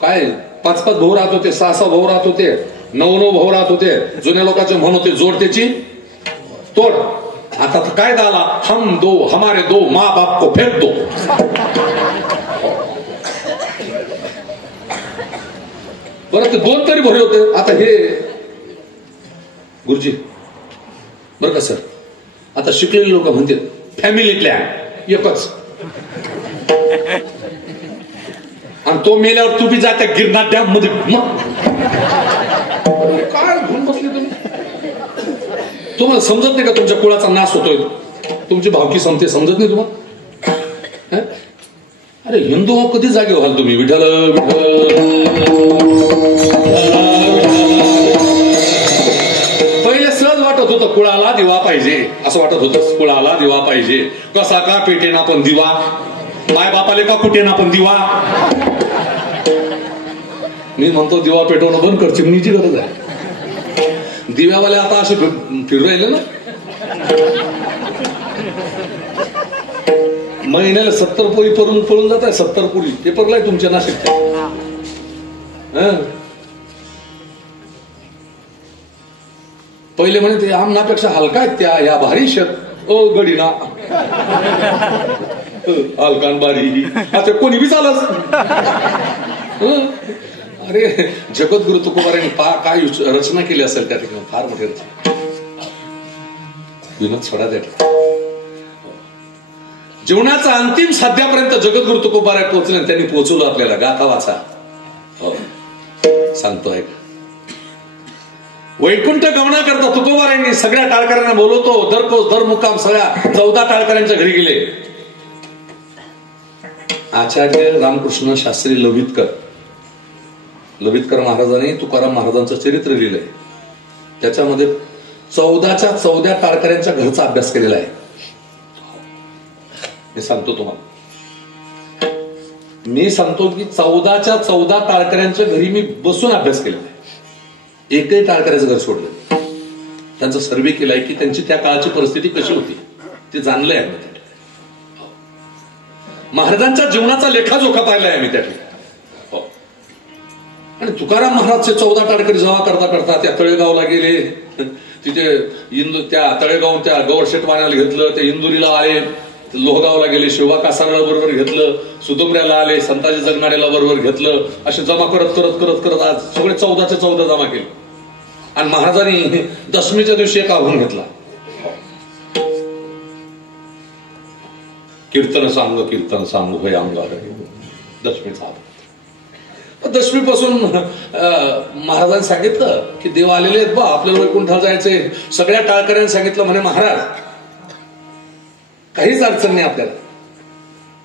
काय 5-5 भाऊ राहत होते, 6-6 भाऊ राहत होते, 9-9 भाऊ राहत होते. जुन्या लोकांचे म्हण होते जोड त्याची तोड. आता काय झाला, हम दो हमारे दो माँ बाप को फेक दो. बरं ते 2 तरी भरे होते. आता हे गुरुजी बरं का सर, आता शिकलेले लोक म्हणतात फॅमिली प्लॅन एकच, आणि तो मेल्यावर तू बी जात्या गिरनार डॅम मध्ये. मग काय घेऊन बसले तुम्ही? तुम्हाला समजत नाही का तुमच्या कुळाचा नाश होतोय? तुमची भावकी समते समजत नाही तुम्हाला? अरे हिंदू हो कधी जागे व्हाल तुम्ही? विठ्ठल पहिले सहज वाटत होतं कुळाला दिवा पाहिजे, असं वाटत होतं कुळाला दिवा पाहिजे. कसा का पेटेना पण दिवा, माय बापाले का कुठेना पण दिवा. मी म्हणतो दिवा पेटवणं बंद कर, चिमणीची गरज आहे. दिव्यावाले आता असे फिरू राहिले ना. महिन्याला 70 पोळी पळून जात आहे. 70 पोळी पेपरला आहे तुमच्या नाशिक. पहिले म्हणे ते आमनापेक्षा हलका आहेत त्या, ह्या भारी शेत ओ गडी ना हलकान बारी आता कोणी बी चालस. अरे जगद्गुरु तुकोबारांनी काय रचना केली असेल त्या ठिकाणी, फार मोठी रचना. विनोद सोडा त्या जीवनाचा अंतिम साध्यापर्यंत जगद्गुरु तुकोबाराय पोहोचले, त्यांनी पोहोचवलं आपल्याला. गाथा वाचा. हो सांगतोय वैकुंठ गमना करता तुकोबारायांनी सगळ्या टाळकऱ्यांना बोलवतो. दरकोस दर मुक्काम सगळ्या 14 टाळकऱ्यांच्या घरी गेले. आचार्य रामकृष्ण शास्त्री लवितकर महाराजांनी तुकाराम महाराजांचं चरित्र लिहिलंय. त्याच्यामध्ये 14च्या 14 टाळकऱ्यांच्या घरचा अभ्यास केलेला आहे. मी सांगतो की 14च्या 14 टाळकऱ्यांच्या घरी मी बसून अभ्यास केलेला आहे. एकही टाळकऱ्याचं घर सोडलं. त्यांचा सर्वे केलाय की त्यांची त्या काळाची परिस्थिती कशी होती ते जाणलंय आम्ही. महाराजांच्या जीवनाचा लेखाजोखा पाहिलाय आम्ही त्या ठिकाणी. आणि तुकाराम महाराजचे 14 टाळकरी जमा करता करता त्या तळेगावला गेले. तिथे त्या तळेगाव त्या गौरशेटवाण्याला घेतलं. ते इंदुरीला आले, लोहगावला गेले, शिवबा कासारला बरोबर घेतलं, सुदुमऱ्याला आले, संताजी जगनाड्याला बरोबर घेतलं. असे जमा करत करत करत करत आज सगळे 14च्या 14 जमा केले. आणि महाराजांनी दशमीच्या दिवशी एक आव्हान घेतला, कीर्तन सांग होय अंग. दशमीचा दशमीपासून महाराजांनी सांगितलं की देव आलेले आहेत बा, आपल्याला वैकुंठाला जायचंय. सगळ्या टाळकऱ्यांनी सांगितलं म्हणे महाराज काहीच अडचण नाही आपल्याला,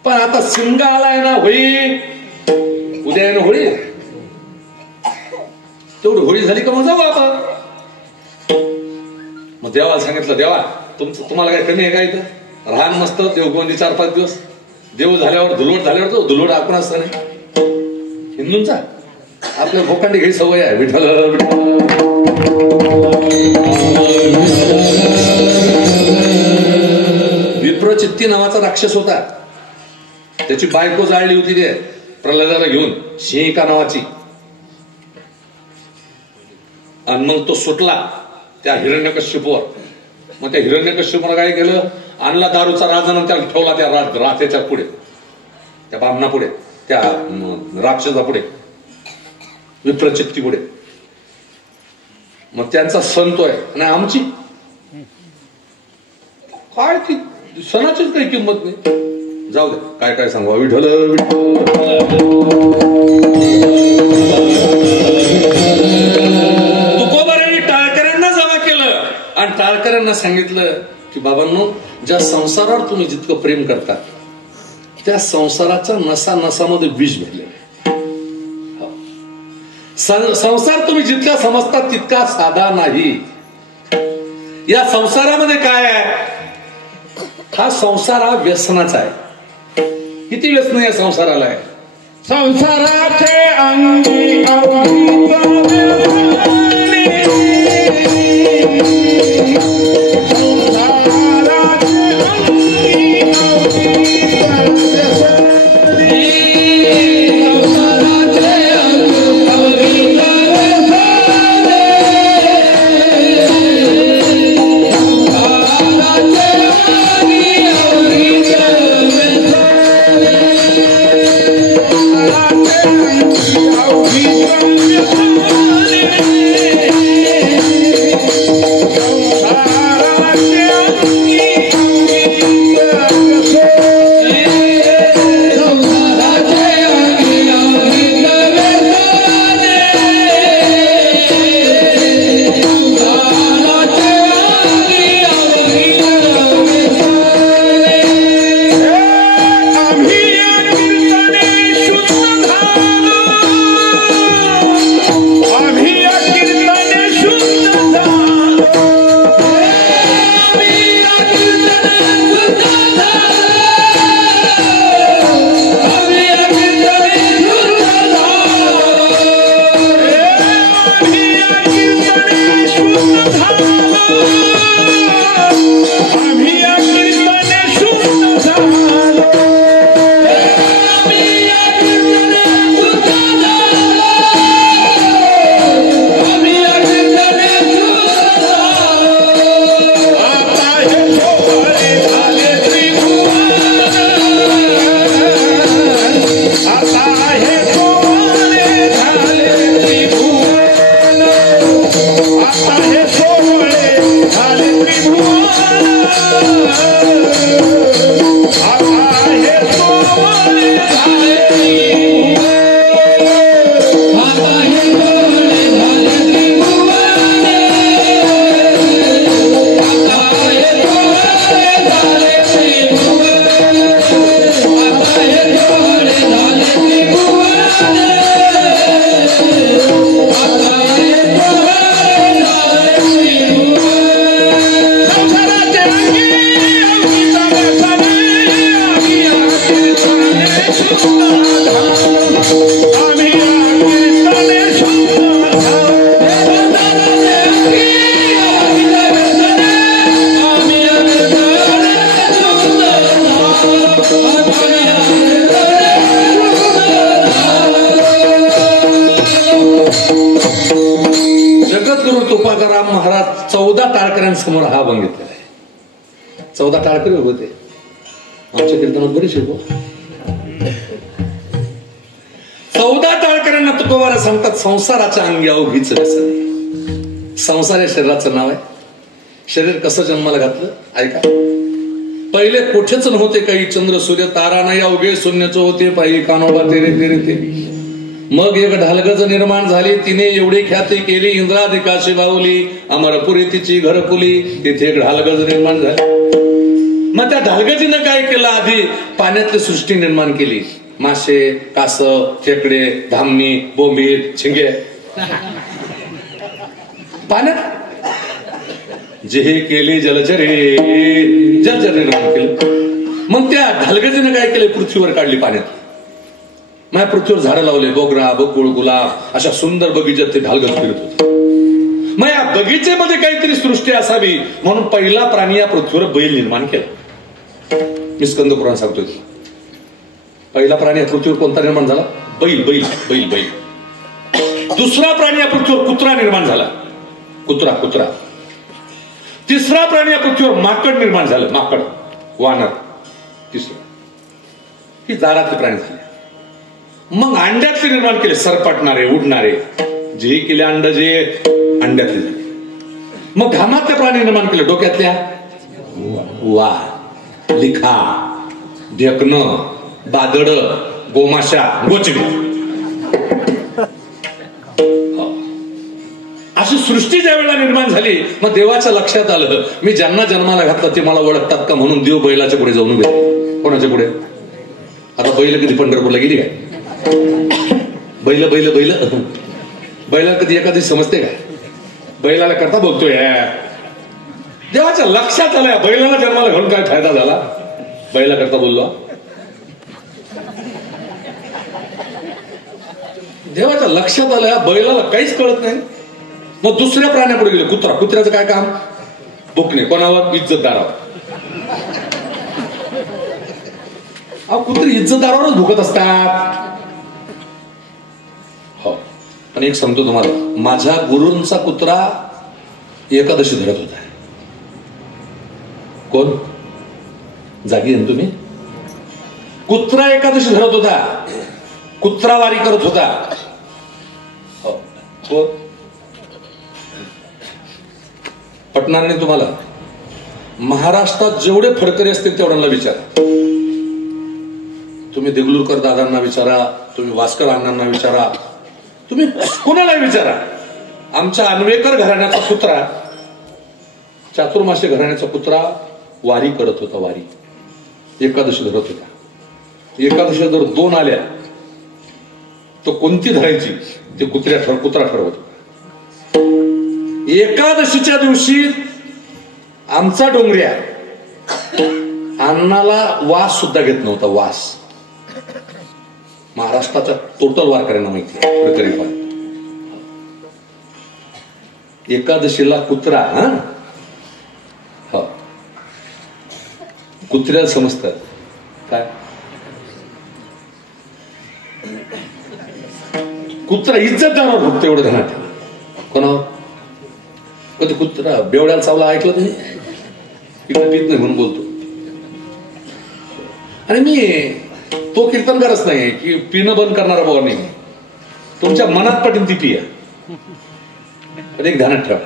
पण आता शिमगा आलाय ना, होळी उद्या आहे ना होळी, तेवढी होळी झाली का मग जाऊ आपण. मग देवाला सांगितलं देवा तुम्हाला काय कमी आहे का इथं, राहण मस्त देवगोंदी 4-5 दिवस. देव झाल्यावर धुलवट झाल्यावर तो धुलवट आपण असतं नाही हिंदूंचा. आपल्या भोकांडी घ्यायची सवय आहे. विठ्ठल विप्रचित्ती नावाचा राक्षस होता. त्याची बायको जाळली होती ते प्रल्हादाला घेऊन, शिंका नावाची. आणि मग तो सुटला त्या हिरण्यकश्यपूवर. मग त्या हिरण्यकश्यपूला काय केलं, आणला दारूचा राजन त्याला ठेवला त्या राथेच्या पुढे, त्या बामणा पुढे, त्या राक्षसा पुढे, विप्रचित्ती पुढे. मग त्यांचा सण तो आहे आणि आमची काय ती सणाचीच काही किंमत नाही. जाऊ दे काय काय सांगू. विठ्ठल तुकोबारांनी टाळकऱ्यांना जमा केलं आणि टाळकऱ्यांना सांगितलं की बाबांनो, ज्या संसारावर तुम्ही जितकं प्रेम करता त्या संसाराच्या नसा नसामध्ये विष भरले. संसार तुम्ही जितका समजता तितका साधा नाही. या संसारामध्ये काय आहे, हा संसार हा व्यसनाचा आहे. किती व्यसन या संसाराला आहे. संसाराचे अंगी Oh, सद्गुरू तुकाराम महाराज 14 टाळकऱ्यांसमोर हा अभंग घेतलेला आहे. 14 टाळकरी होते आमच्या कीर्तनात बरीच शिकव. 14 टाळकऱ्यांना तुकोबारा सांगतात संसाराच्या अंगी अवघीच व्यसन. संसार हे शरीराचं नाव आहे. शरीर कसं जन्माला घातलं ऐका. पहिले कुठेच नव्हते काही चंद्र सूर्य तारा नाही अवघे शून्यच होते पायी कानोबा तेरे तेरे ते. मग एक ढालगज निर्माण झाली तिने एवढी ख्याती केली इंद्रादिकाशी बाहुली अमरपुरी तिची घरकुली. तिथे एक ढालगज निर्माण झाली. मग त्या ढालगजीनं काय केलं आधी पाण्यातली सृष्टी निर्माण केली. मासे कास खेकडे धामणी बोंबील झिंगे पाण्यात जे हे केले जलचरे निर्माण केलं. मग त्या ढालगजीनं काय केलं पृथ्वीवर काढली पाण्यात. माझ्या पृथ्वीवर झाडं लावले बोगरा बकुळ गुलाब अशा सुंदर बगीच्यात ते ढालगज फिरत होते. मग या बगीचेमध्ये काहीतरी सृष्टी असावी म्हणून पहिला प्राणी या पृथ्वीवर बैल निर्माण केला. मी स्कंद पुराण सांगतोय. पहिला प्राणी या पृथ्वीवर कोणता निर्माण झाला बैल बैल बैल बैल. दुसरा प्राणी या पृथ्वीवर कुत्रा निर्माण झाला कुत्रा कुत्रा. तिसरा प्राणी या पृथ्वीवर माकड निर्माण झालं माकड वानर तिसरं. ही दारातले प्राणी झाले. मग अंड्यातले निर्माण केले सरपटणारे उडणारे जे केले अंड जे अंड्यातले झाले. मग घामातले प्राणी निर्माण केले डोक्यातल्या वा लिखा ढेकणं बादड गोमाशा गोचडी अशी सृष्टी ज्या वेळेला निर्माण झाली मग देवाच्या लक्षात आलं मी ज्यांना जन्माला घातलं ते मला ओळखतात का म्हणून देव बैलाच्या पुढे जाऊन उभे. कोणाच्या पुढे. आता बैल कधी पंढरपूरला गेली काय. बैल बैल बैल बैला कधी एखादी समजते काय. बैलाला करता बघतोय देवाच्या लक्षात आलं बैलाला जन्माला घालून काय फायदा झाला. बैला करता बोललो देवाच्या लक्षात आलं बैलाला काहीच कळत नाही. मग दुसऱ्या प्राण्यापुढे गेले कुत्रा. कुत्र्याचं काय काम भुकणे कोणावर इज्जतदारावर. कुत्री इज्जतदारावरच भुकत असतात. हो पण एक सांगतो तुम्हाला माझ्या गुरूंचा कुत्रा एकादशी धरत होता. कोण जागी आहे तुम्ही. कुत्रा एकादशी धरत होता. कुत्रा वारी करत होता. हो पटणार नाही तुम्हाला. महाराष्ट्रात जेवढे फडकरी असतील तेवढ्यांना विचारा. तुम्ही देगलूरकर दादांना विचारा तुम्ही वास्कर अण्णांना विचारा तुम्ही कोणाला विचारा. आमच्या अन्वेकर घराण्याचा कुत्रा चातुर्मासे घराण्याचा कुत्रा वारी करत होता. वारी एकादशी धरत होता. एकादशी जर 2 आल्या तो कोणती धरायची ते कुत्रा ठरवत. एकादशीच्या दिवशी आमचा डोंगऱ्या अन्नाला वास सुद्धा घेत नव्हता. वास महाराष्ट्राच्या टोटल वारकऱ्यांना माहिती आहे. पण एकादशीला कुत्रा कुत्र्याला समजतात काय. कुत्रा इज्जतदारावर भुकतो एवढं ध्यानात ठेवा. कोणावर कधी कुत्रा बेवड्याला चावला ऐकलं तुम्ही. इकडे पीत नाही म्हणून बोलतो. आणि मी तो कीर्तनकारच नाही की पिणं बंद करणारा भाऊ नाही. तुमच्या मनात पटेल ती पिया. एक ध्यानात ठेवा.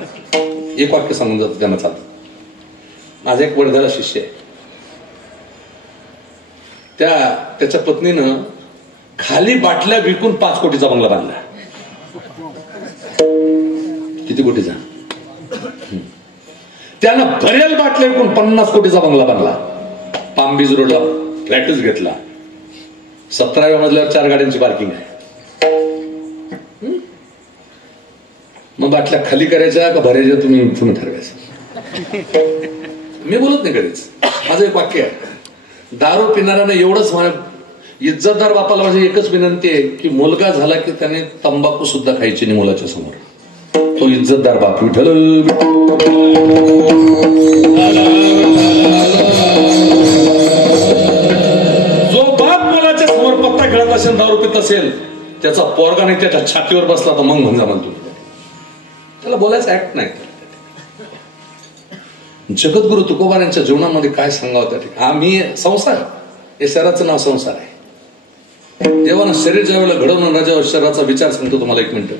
एक वाक्य सांगून जातं त्यांना चालतं. माझा एक वर्धाला शिष्य आहे. त्याच्या पत्नीनं खाली बाटल्या विकून 5 कोटीचा बंगला बांधला. किती कोटीचा. त्यानं भरेल बाटल्या विकून 50 कोटीचा बंगला बांधला. पाम बीच रोडला फ्लॅटच घेतला. 17व्या मजल्यावर 4 गाड्यांची पार्किंग आहे. मग बाटल्या खाली करायच्या का भरायच्या तुम्ही ठरवायचं. मी बोलत नाही कधीच. माझं एक वाक्य आहे. दारू पिणाऱ्यानं एवढंच म्हणा इज्जतदार बापाला माझी एकच विनंती आहे की मुलगा झाला की त्याने तंबाखू सुद्धा खायची नाही मुलाच्या समोर. तो इज्जतदार बाप. विठ्ठल जो बाप मुलाच्या समोर पत्ता खेळत असेल दारू पित असेल त्याचा पोरगा नाही त्याच्या छातीवर बसला तर मग म्हणजे म्हणतो त्याला बोलायचं ऍक्ट नाही. जगद्गुरु तुकोबारांच्या जीवनामध्ये काय सांगावं त्या ठिकाणी. आम्ही संसार, हे शरीराचं नाव संसार आहे. देवानं शरीर ज्या वेळेला घडवून राजा शरीराचा विचार सांगतो तुम्हाला 1 मिनिट.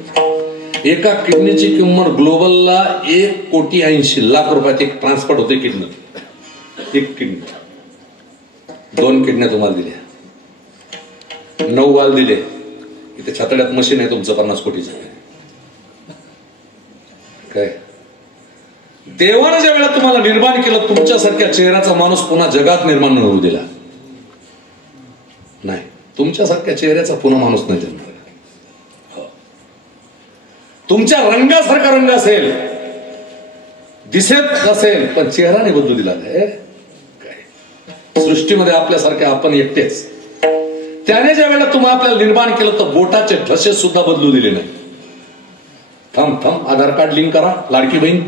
एका किडनीची किंमत ग्लोबलला 1,80,00,000 रुपयात एक ट्रान्सपोर्ट होते किडनी. एक किडनी, 2 किडन्या तुम्हाला दिल्या, 9 वाल दिले. इथे छातड्यात मशीन आहे तुमचं 50 कोटीचं. काय देवानं ज्या वेळेला तुम्हाला निर्माण केलं, तुमच्यासारख्या चेहऱ्याचा माणूस पुन्हा जगात निर्माण होऊ दिला नाही. तुमच्यासारख्या चेहऱ्याचा पुन्हा माणूस नाही जन्माला. तुमच्या रंगासारखा रंग असेल, दिसत असेल, पण चेहरा नाही बदलू दिला. काय सृष्टीमध्ये आपल्यासारखे आपण एकटेच. त्याने ज्या वेळेला तुम्हाला आपल्याला निर्माण केलं तर बोटाचे ठसे सुद्धा बदलू दिले नाही. थांब आधार कार्ड लिंक करा, लाडकी बहीण.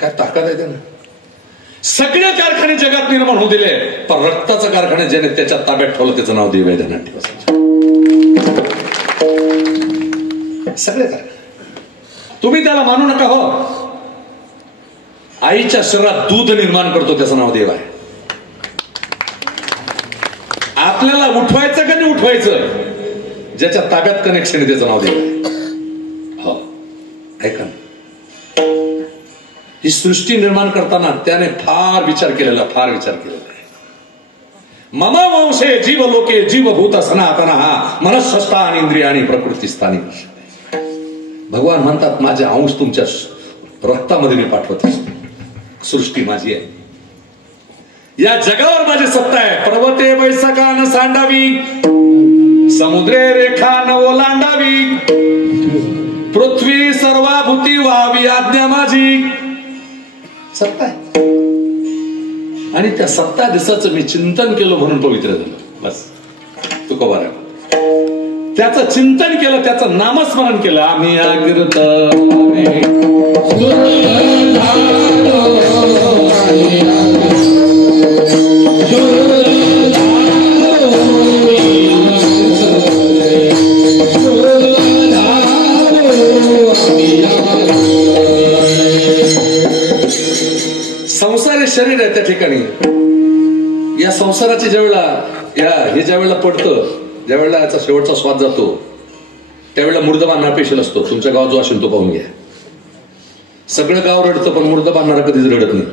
काय ताकद आहे त्यानं. सगळे कारखाने जगात निर्माण होऊ दिले, पण रक्ताचं कारखाने ज्याने त्याच्या ताब्यात ठेवलं त्याचं नाव देव नाट्य. सगळे कारखाने तुम्ही त्याला मानू नका. हो, आईच्या शरीरात दूध निर्माण करतो त्याचं नाव देव आहे. आपल्याला उठवायचं का नाही उठवायचं, ज्याच्या ताब्यात कनेक्शन आहे त्याचं नाव देव आहे. हो, ऐका ना. ही सृष्टी निर्माण करताना त्याने फार विचार केलेला आहे. मम वंशे जीव लोके जीवभूत सनातन मनःष्ठान इंद्रियाणी प्रकृती स्थानी. भगवान म्हणतात माझे अंश तुमच्या रक्तामध्ये मी पाठवत असतो. सृष्टी माझी आहे. या जगावर माझी सत्ता आहे. पर्वते बैसका न सांडावी, समुद्रे रेखा न ओलांडावी, पृथ्वी सर्वाभूती व्हावी आज्ञा माझी. सत्ता आहे. आणि त्या सत्ता दिसाचं मी चिंतन केलं म्हणून पवित्र झालं. बस तुकोबारा त्याचं चिंतन केलं, त्याचं नामस्मरण केलं. आम्ही अगिरत संसार हे शरीर आहे. त्या ठिकाणी या संसाराची ज्यावेळेला हे ज्यावेळेला पडतं, ज्यावेळेला याचा शेवटचा स्वाद जातो, त्यावेळेला मूर्ध बांधणारा पेशल असतो. तुमच्या गावात जो असेल तो पाहून घ्या. सगळं गाव रडतं, पण मूर्ध बांधणारा कधीच रडत नाही.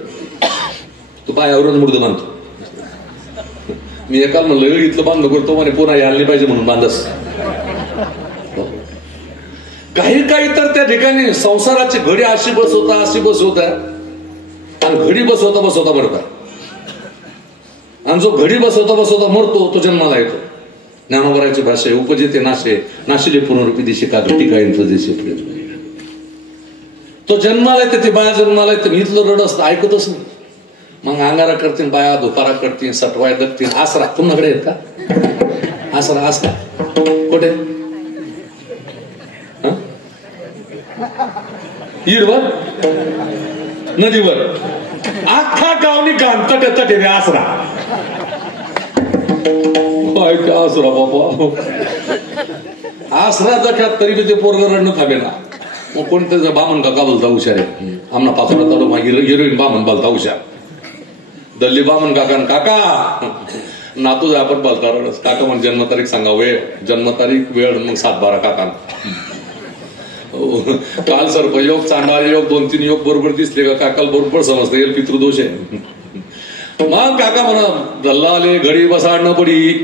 तो पायावरच मूर्ध बांधतो. मी एकाल म्हणलं इथलं बांधलं करतो म्हणे, पुन्हा यायला पाहिजे म्हणून बांधस. काही तर त्या ठिकाणी संसाराची घडी अशी बसवता आणि घडी बसवता मरता. आणि जो घडी बसवता मरतो तो जन्माला येतो. ज्ञानोबराची भाषा उपजेते नाशिले पुनरुपी दिशे का घटी काय तो जन्माला येते. ते बाया जन्माला येते. मी इथलं रड असतं ऐकतच नाही. मग अंगारा करतील बाया, दुपारा करतील, सटवाय दगतील. आसरा तुमच्याकडे आहेत का? आसरा कुठे? हिरवर नदीवर अख्खा गावनी गांतट येतात हे आसरा. आसरा बाबा आसरा जख्यात तरी ते पोरग रडणं थांबे ना. मग कोणतरी बामण काका बोलता हुशार आहे. आमना पाचोडा तालुका हिरोईन बामण बोलता हुशार. दल्ली बामण काका नातू आपण बोलता रडस. काका म्हण जन्मतारीख सांगा, वेळ जन्मतारीख वेळ मग 7-12 काका. काल सर्पयोग चांडाळ योग 2-3 योग बरोबर दिसले का काकाला बरोबर समजतं येईल पितृदोष आहे. मग काका म्हणा दल्ला आले घडी बसाडणं पडी.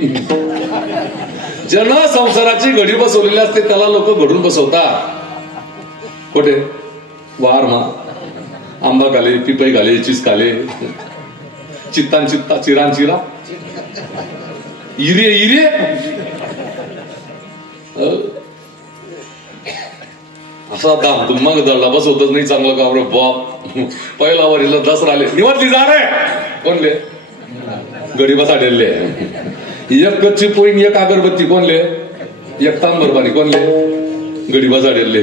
जन संसाराची घडी बसवलेली असते त्याला लोक घडून बसवतात. कुठे? वार मा आंबा घाले, पिपई घाले, चिस घाले, चित्तान चित्ता, चिरान चिरा, इरे असा दाम मग दळला बसवतच नाही चांगलं का रे बाप. पहिला वरीला दसरा आले निवडली जा रे कोणले गडी बसाडले. एक कच्ची पोईन, एक अगरबत्ती कोणले, एक तांबरबानी कोणले गडी बसाडले.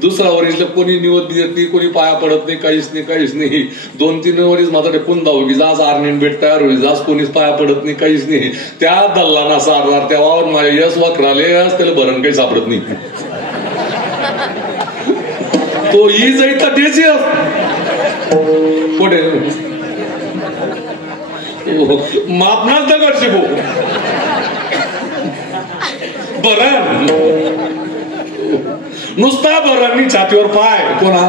दुसरा वरीसला कोणी निवड देत नाही, कोणी पाया पडत नाही, काहीच नाही. 2-3 वरीस माझा टेकून दाव की जास आर्नेन भेट तयार होईल, जास कोणीच पाया पडत नाही, काहीच नाही. त्या दल्लाना सारणार त्या वावर माझ्या यश वाकराले त्याला भरण काही सापडत नाही. तो ही जाईता तेच कुठे मापनाच दगड शिबो बरण नुसता बरणनी छातीवर पाय कोणा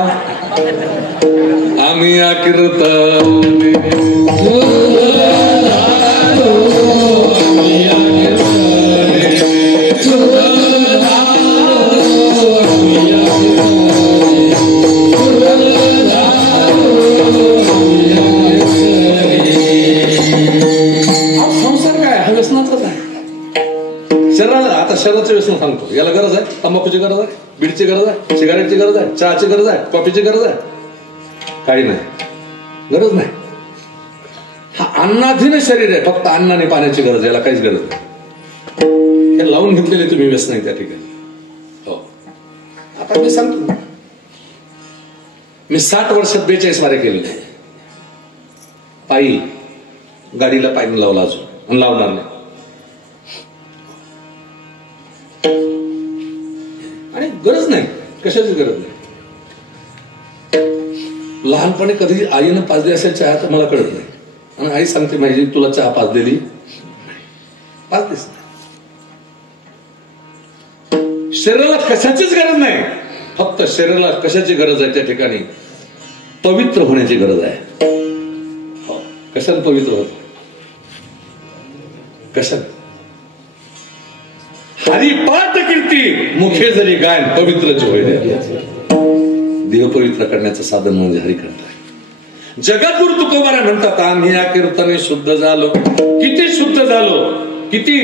आम्ही आकीर्त शरीराचं व्यसन सांगतो. याला गरज आहे तंबाखूची गरज आहे, बीडची गरज आहे, सिगारेटची गरज आहे, चहाची गरज आहे, कॉफीची गरज आहे, काही नाही, गरज नाही. हा अन्नाधीन शरीर आहे, फक्त अन्न आणि पाण्याची गरज आहे, याला काहीच गरज नाही. हे लावून घेतलेले तुम्ही व्यसन आहे त्या ठिकाणी. हो आता मी सांगतो, मी 60 वर्षात 42 मारे केलेले. पायी गाडीला पायी लावला अजून लावणार नाही. आणि गरज नाही, कशाची गरज नाही. लहानपणी कधी आईनं पाजली असेल चहा तर मला कळत नाही. आणि आई सांगते माझी तुला चहा पाजलेली पाजलीस नाही. शरीराला कशाचीच गरज नाही, फक्त शरीराला कशाची गरज आहे त्या ठिकाणी पवित्र होण्याची गरज आहे. कशाने पवित्र होत? कशाने? हरिपाठ कीर्ती मुखे जरी गायन पवित्रच होईल. देह पवित्र करण्याचं साधन म्हणजे हरिकंठ आहे. जगद्गुरु तुकोबारा म्हणतात आम्ही या कीर्तने शुद्ध झालो. किती शुद्ध झालो, किती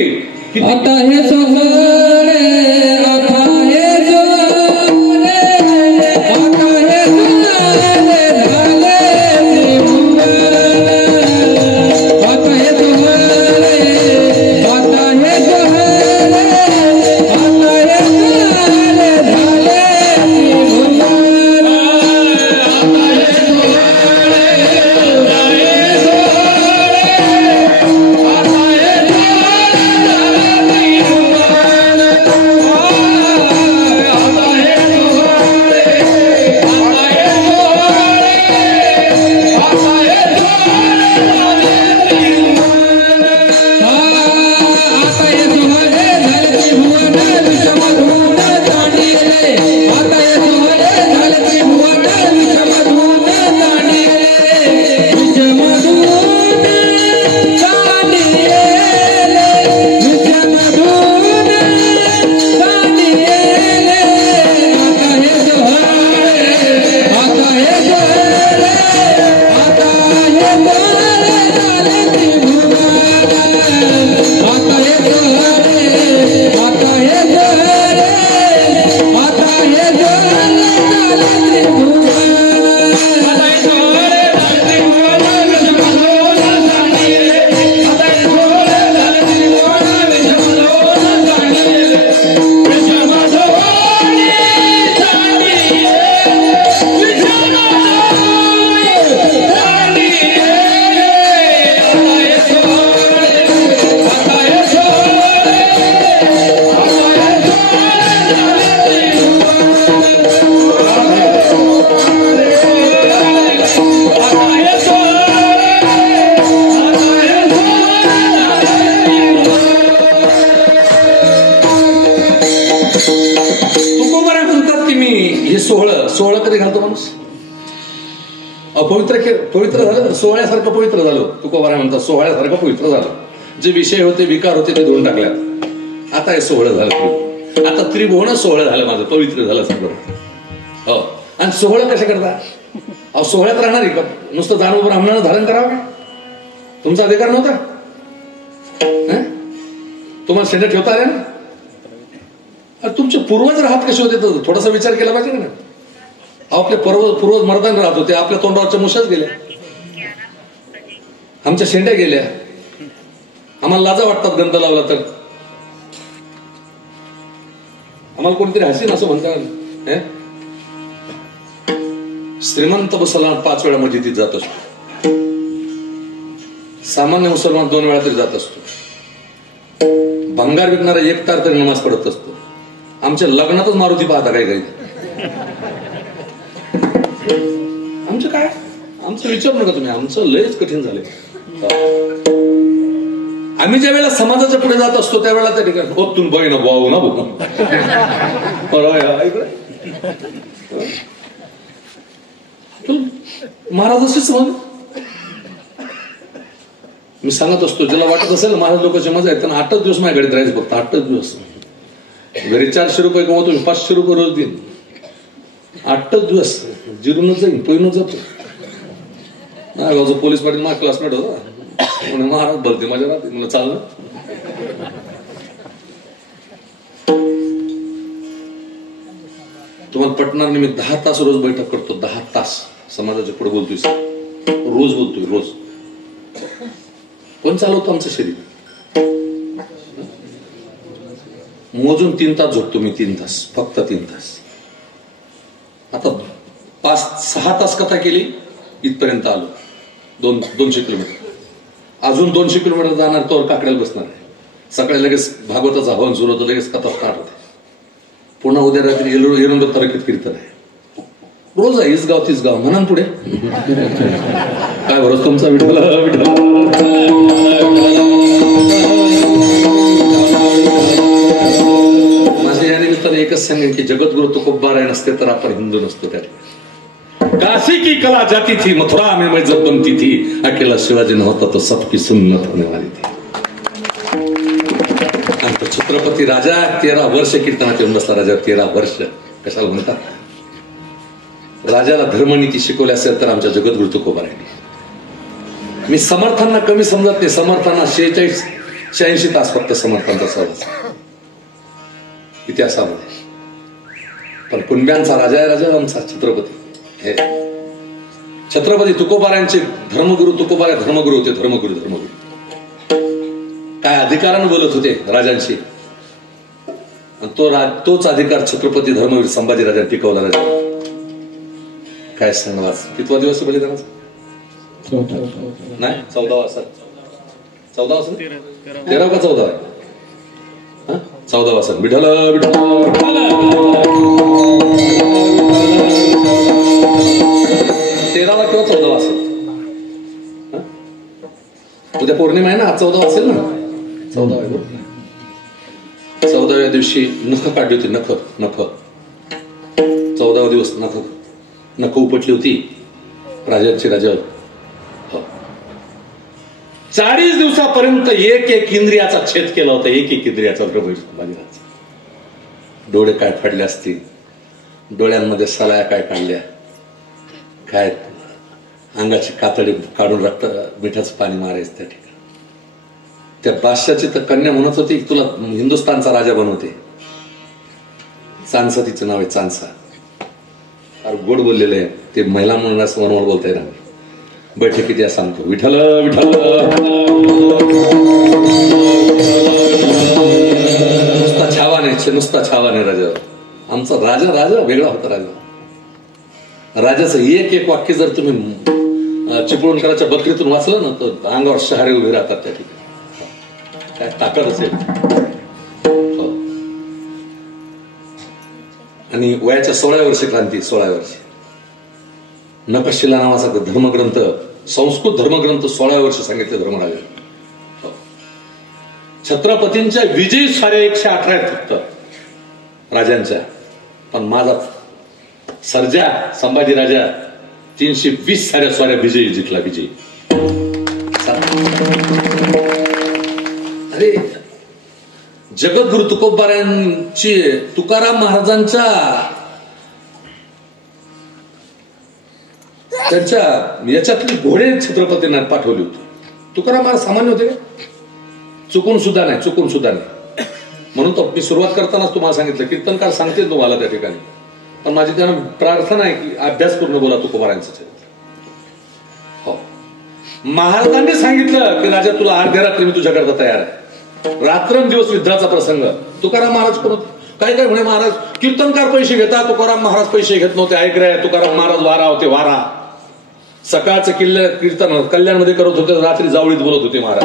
आता हे सोहळे आता हे सोहळे आता हे सोहळे झाले त्रिभुवन. आता हे सोहळे आता हे सोहळे आता हे सोहळे झाले त्रिभुवन. आता हे सोहळे आता हे सोहळे आता हे सोहळा कधी घालतो माणूस? पवित्र झालं, सोहळ्यासारखं पवित्र झालो. तुकोबारा म्हणतात सोहळ्यासारखं पवित्र झालं. जे विषय होते, विकार होते ते धुवून टाकल्यात. आता हे सोहळं झालं. आता त्रिभुवन सोहळं झालं माझं, पवित्र झालं सगळं. हो. आणि सोहळं कसे करता? अहो सोहळ्यात राहणार का? नुसतं जाणून ब्राह्मणानं धारण करावं का? तुमचा अधिकार नव्हता? तुम्हाला शेंडा ठेवता आल्या ना? तुमचे पूर्वज राहत कसे होते तर थोडासा विचार केला पाहिजे ना. आपले पूर्वज मर्दान राहत होते, आपल्या तोंडावरच्या मुशाच गेल्या, आमच्या शेंड्या गेल्या. आम्हाला लाजा वाटतात गंध लावला तर. आम्हाला कोणीतरी हसीन असं म्हणतात श्रीमंत मुसलमान 5 वेळा मस्जिदीत जात असतो, सामान्य मुसलमान 2 वेळा तरी जात असतो, भंगार विकणारा 1 तार तरी नमाज पडत असतो. आमच्या लग्नातच मारुती पाहता काही काही. आमचं काय, आमचं विचार नका तुम्ही, आमचं लयच कठीण झालंय. आम्ही ज्या वेळेला समाजाच्या पुढे जात असतो त्यावेळेला त्या ठिकाणी ओ तुम्ही बघ ना भाऊ ना भाऊ महाराज असेच मग मी सांगत असतो, ज्याला वाटत असेल महाराज लोकांची मजा आहे त्यांना 8च दिवस माझ्या गाडीत राहायचं, फक्त 8च दिवस. घरी 400 रुपये कमवतो मी, 500 रुपये रोज देईन. 8च दिवस जिरूनच जाईन, पहिनच जातो. गावचा पोलीस पाटील माझा क्लासमेट होता, म्हणून महाराज बोलते माझ्या राहते, मला चाललं. तुम्हाला पटणार नाही, मी 10 तास रोज बैठक करतो, 10 तास समाजाच्या पुढे बोलतोय, रोज बोलतोय, रोज. कोण चालवतो आमचं शरीर? मोजून 3 तास झोपतो मी, 3 तास, फक्त 3 तास. आता 5-6 तास कथा केली, इथपर्यंत आलो. 200 किलोमीटर, अजून 200 किलोमीटर जाणार तर काकड्याला बसणार आहे. सकाळी लगेच भागवताचं आव्हान सुरू होतं, लगेच कथा स्टार्ट होते. पुन्हा उद्या रात्री एरंडोल तालुक्यात कीर्तन आहे. रोज आहे, हीच गाव तीच गाव, म्हणा पुढे काय भरोसा तुमचा? विठ्ठल विठ्ठल. माझ्या या निमित्ताने एकच सांगेन की जगद्गुरु तुकोबाराय नसते तर आपण हिंदू नसतो. त्या काशी की कला जाती थी, मथुरा में मैं जब बनती थी, अकेला शिवाजी नव्हता तो सबकी सुन्नत होने वाली थी. आणि छत्रपती राजा 13 वर्ष कीर्तनात येऊन बसला. राजा 13 वर्ष कशाला म्हणतात? राजाला धर्मनीती शिकवली असेल तर आमच्या जगद्गुरु तुकोबारायांनी. मी समर्थांना कमी समजत नाही, समर्थांना 46-86 तास फक्त समर्थांचा सहवास इतिहासामध्ये. पण कुणब्यांचा राजा आहे, राजा आमचा छत्रपती. हे छत्रपती तुकोबारायांचे धर्मगुरु तुकोबारा धर्मगुरु होते. धर्मगुरु काय अधिकारानं बोलत होते राजांशी, तोच अधिकार छत्रपती धर्मवीर संभाजी राजा टिकवला. राजा काय सांगणार? कितवा दिवस बलिदानाचा? नाही 14वा. 14वा 13 का 14 आहे? 14वा सण. विठ्ठल विठ्ठल. 13वा किंवा 14वा असेल. उद्या पौर्णिमा आहे ना, आज 14वा असेल ना. 14वा. 14व्या दिवशी नख काढली होती. नख 14वा दिवस नख उपटली होती राजांची. राजा 40 दिवसापर्यंत एक इंद्रियाचा छेद केला होता. एक इंद्रियाचा. डोळे काय फाडले असतील, डोळ्यांमध्ये सलाया काय काढल्या, काय अंगाची कातडी काढून रक्त मिठाचं पाणी मारायचं त्या ठिकाणी. त्या बादशाची तर कन्या म्हणत होती तुला हिंदुस्थानचा राजा बनवते. चांसा तिचं नाव आहे, चांसा. फार गोड बोललेलं आहे ते. महिला म्हणून असं मनोहर बोलताय ना. बैठकीत या सांगतो विठ्ठल विठ्ठल. नुसता छावा नाही, नुसता छावा नाही राजावर. आमचा राजा राजा वेगळा होता. राजाचं एक वाक्य जर तुम्ही चिपळूणकरांच्या बकरीतून वाचलं ना तर अंगावर शहारे उभे राहतात त्या ठिकाणी. काय ताकद असेल. आणि वयाच्या 16व्या वर्षी क्रांती. 16व्या वर्षी नखशिला नावाचा धर्मग्रंथ, संस्कृत धर्मग्रंथ 16व्या वर्षी सांगितले धर्मराजा. छत्रपतींच्या विजयी स्वाऱ्या 118 आहेत फक्त राजांच्या. पण माझा सर्जा संभाजी राजा 320 साऱ्या स्वाऱ्या विजयी जिंकला. विजयी. अरे जगद्गुरु तुकोबारायांची तुकाराम महाराजांच्या त्यांच्या याच्यातली घोडे छत्रपतींना पाठवली होती. तुकाराम महाराज सामान्य होते का? चुकून सुद्धा नाही. म्हणून तो मी सुरुवात करतानाच तुम्हाला सांगितलं, कीर्तनकार सांगतील तुम्हाला त्या ठिकाणी. पण माझी त्यांना प्रार्थना आहे की अभ्यासपूर्ण बोला तुकोबारायांचं चरित्र. हो, महाराजांनी सांगितलं की राजा तुला अर्ध्या रात्री मी तुझ्याकरता तयार आहे. रात्रंदिवस युद्धाचा प्रसंग. तुकाराम महाराज कोण होते? काय काय म्हणे महाराज कीर्तनकार पैसे घेतात, तुकाराम महाराज पैसे घेत नव्हते. ऐक रे, तुकाराम महाराज वारा होते, वारा. सकाळचं कीर्तन कल्याणमध्ये करत होते, रात्री जावळीत बोलत होते महाराज.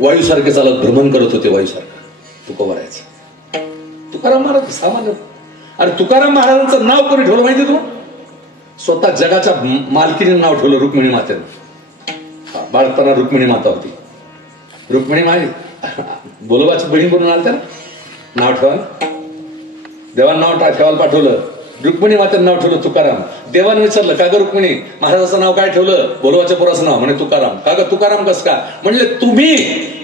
वायूसारखे चालत भ्रमण करत होते, वायूसारखं तुकोबारायचं. तुकाराम महाराज सामान्य. अरे तुकाराम महाराजांचं नाव कोणी ठेवलं माहिती तू? स्वतः जगाच्या मालकीने नाव ठेवलं, रुक्मिणी मातेनं. बाळपणा रुक्मिणी माता होती. रुक्मिणी माई बोलोबाची बहीण म्हणून आलत्या ना, नाव ठेवा. देवानं नाव ठेवायला पाठवलं, रुक्मिणी मातेनं नाव ठेवलं तुकाराम. देवानं विचारलं का ग रुक्मिणी महाराजाचं नाव काय ठेवलं? बोलोबाच्या पोराचं नाव म्हणे तुकाराम. का ग तुकाराम कस का? म्हणले तुम्ही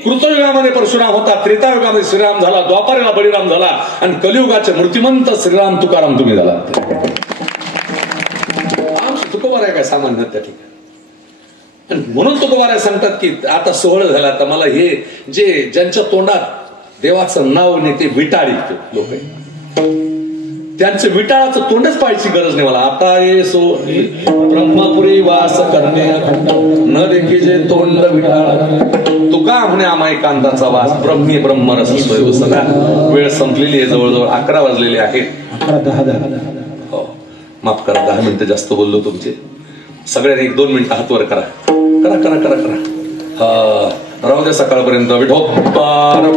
कृतयुगामध्ये परशुराम होता, त्रेतायुगामध्ये श्रीराम झाला, द्वापारेला बळीराम झाला आणि कलियुगाचे मूर्तिमंत श्रीराम तुकाराम तुम्ही झाला. तुकोबार आहे काय सामान्य त्या ठिकाणी. म्हणून तुकोबाराय सांगतात की आता सोहळ झाला, तर मला हे जे ज्यांच्या तोंडात देवाचं नाव नाही ते विटाळी लोक, त्यांचं विटाळाचं तोंडच पाहायची गरज नाही मला. आता ये सो ब्रह्मपुरी वास करणे न देखी जे तोंड विटाळ, तुका म्हणे आमाई कांदाचा वास ब्रह्मी ब्रह्मरस स्वयं. सगळा वेळ संपलेली आहे, जवळजवळ 11 वाजलेले आहेत. हो माफ करा, 10 मिनिटं जास्त बोललो तुमचे. सगळ्यांनी 1-2 मिनिटं हात वर करा, करा करा करा करा. हा राहू द्या सकाळपर्यंत. विठोबार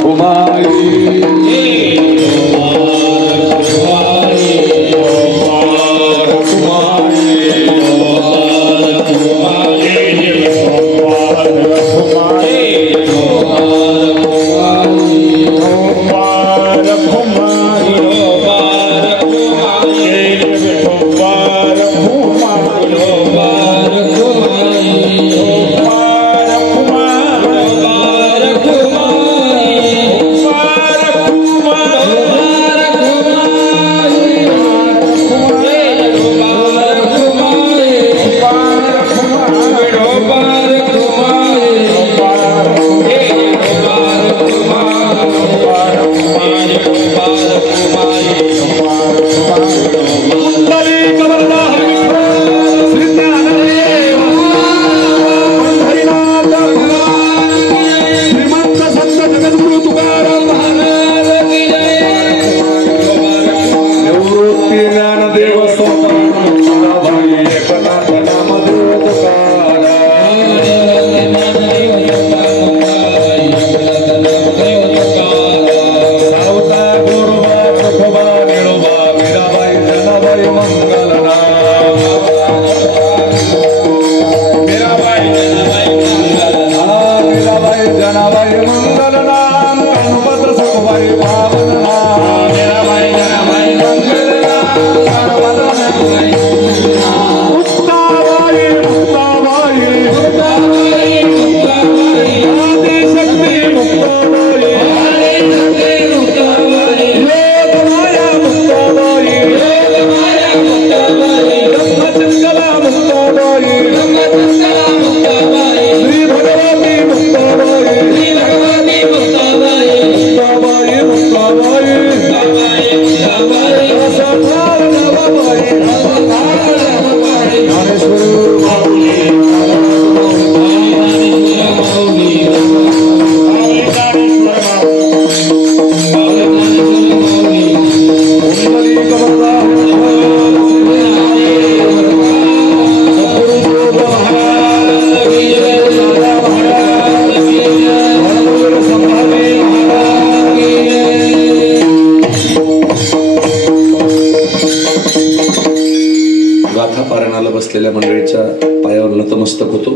मंडळीच्या पायावर नतमस्तक होतो.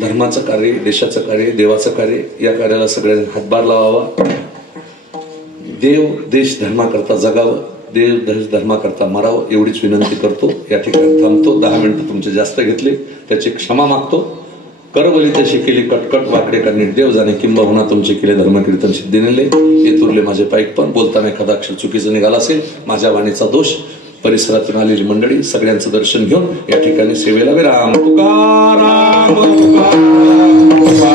धर्माचं कार्य, देशाचं कार्य, देवाचं कार्य, या कार्याला सगळ्यांनी हातभार लावावा. देव देश धर्माकरता जगावं, देव देश धर्माकरता मरावं एवढीच विनंती करतो. या ठिकाणी थांबतो. 10 मिनिटं तुमचे जास्त घेतले त्याची क्षमा मागतो. करवली तशी केली कटकट वाकडे करणे देव जाणे किंबहुना तुमचे केले धर्मकीर्तन सिद्धी नेले. हे तुरले माझे पाईक पण बोलताना एखादा अक्षर चुकीचं निघाला असेल माझ्या वाणीचा दोष. परिसरातून आलेली मंडळी सगळ्यांचं दर्शन घेऊन या ठिकाणी सेवेला विराम. तुकाराम तुकाराम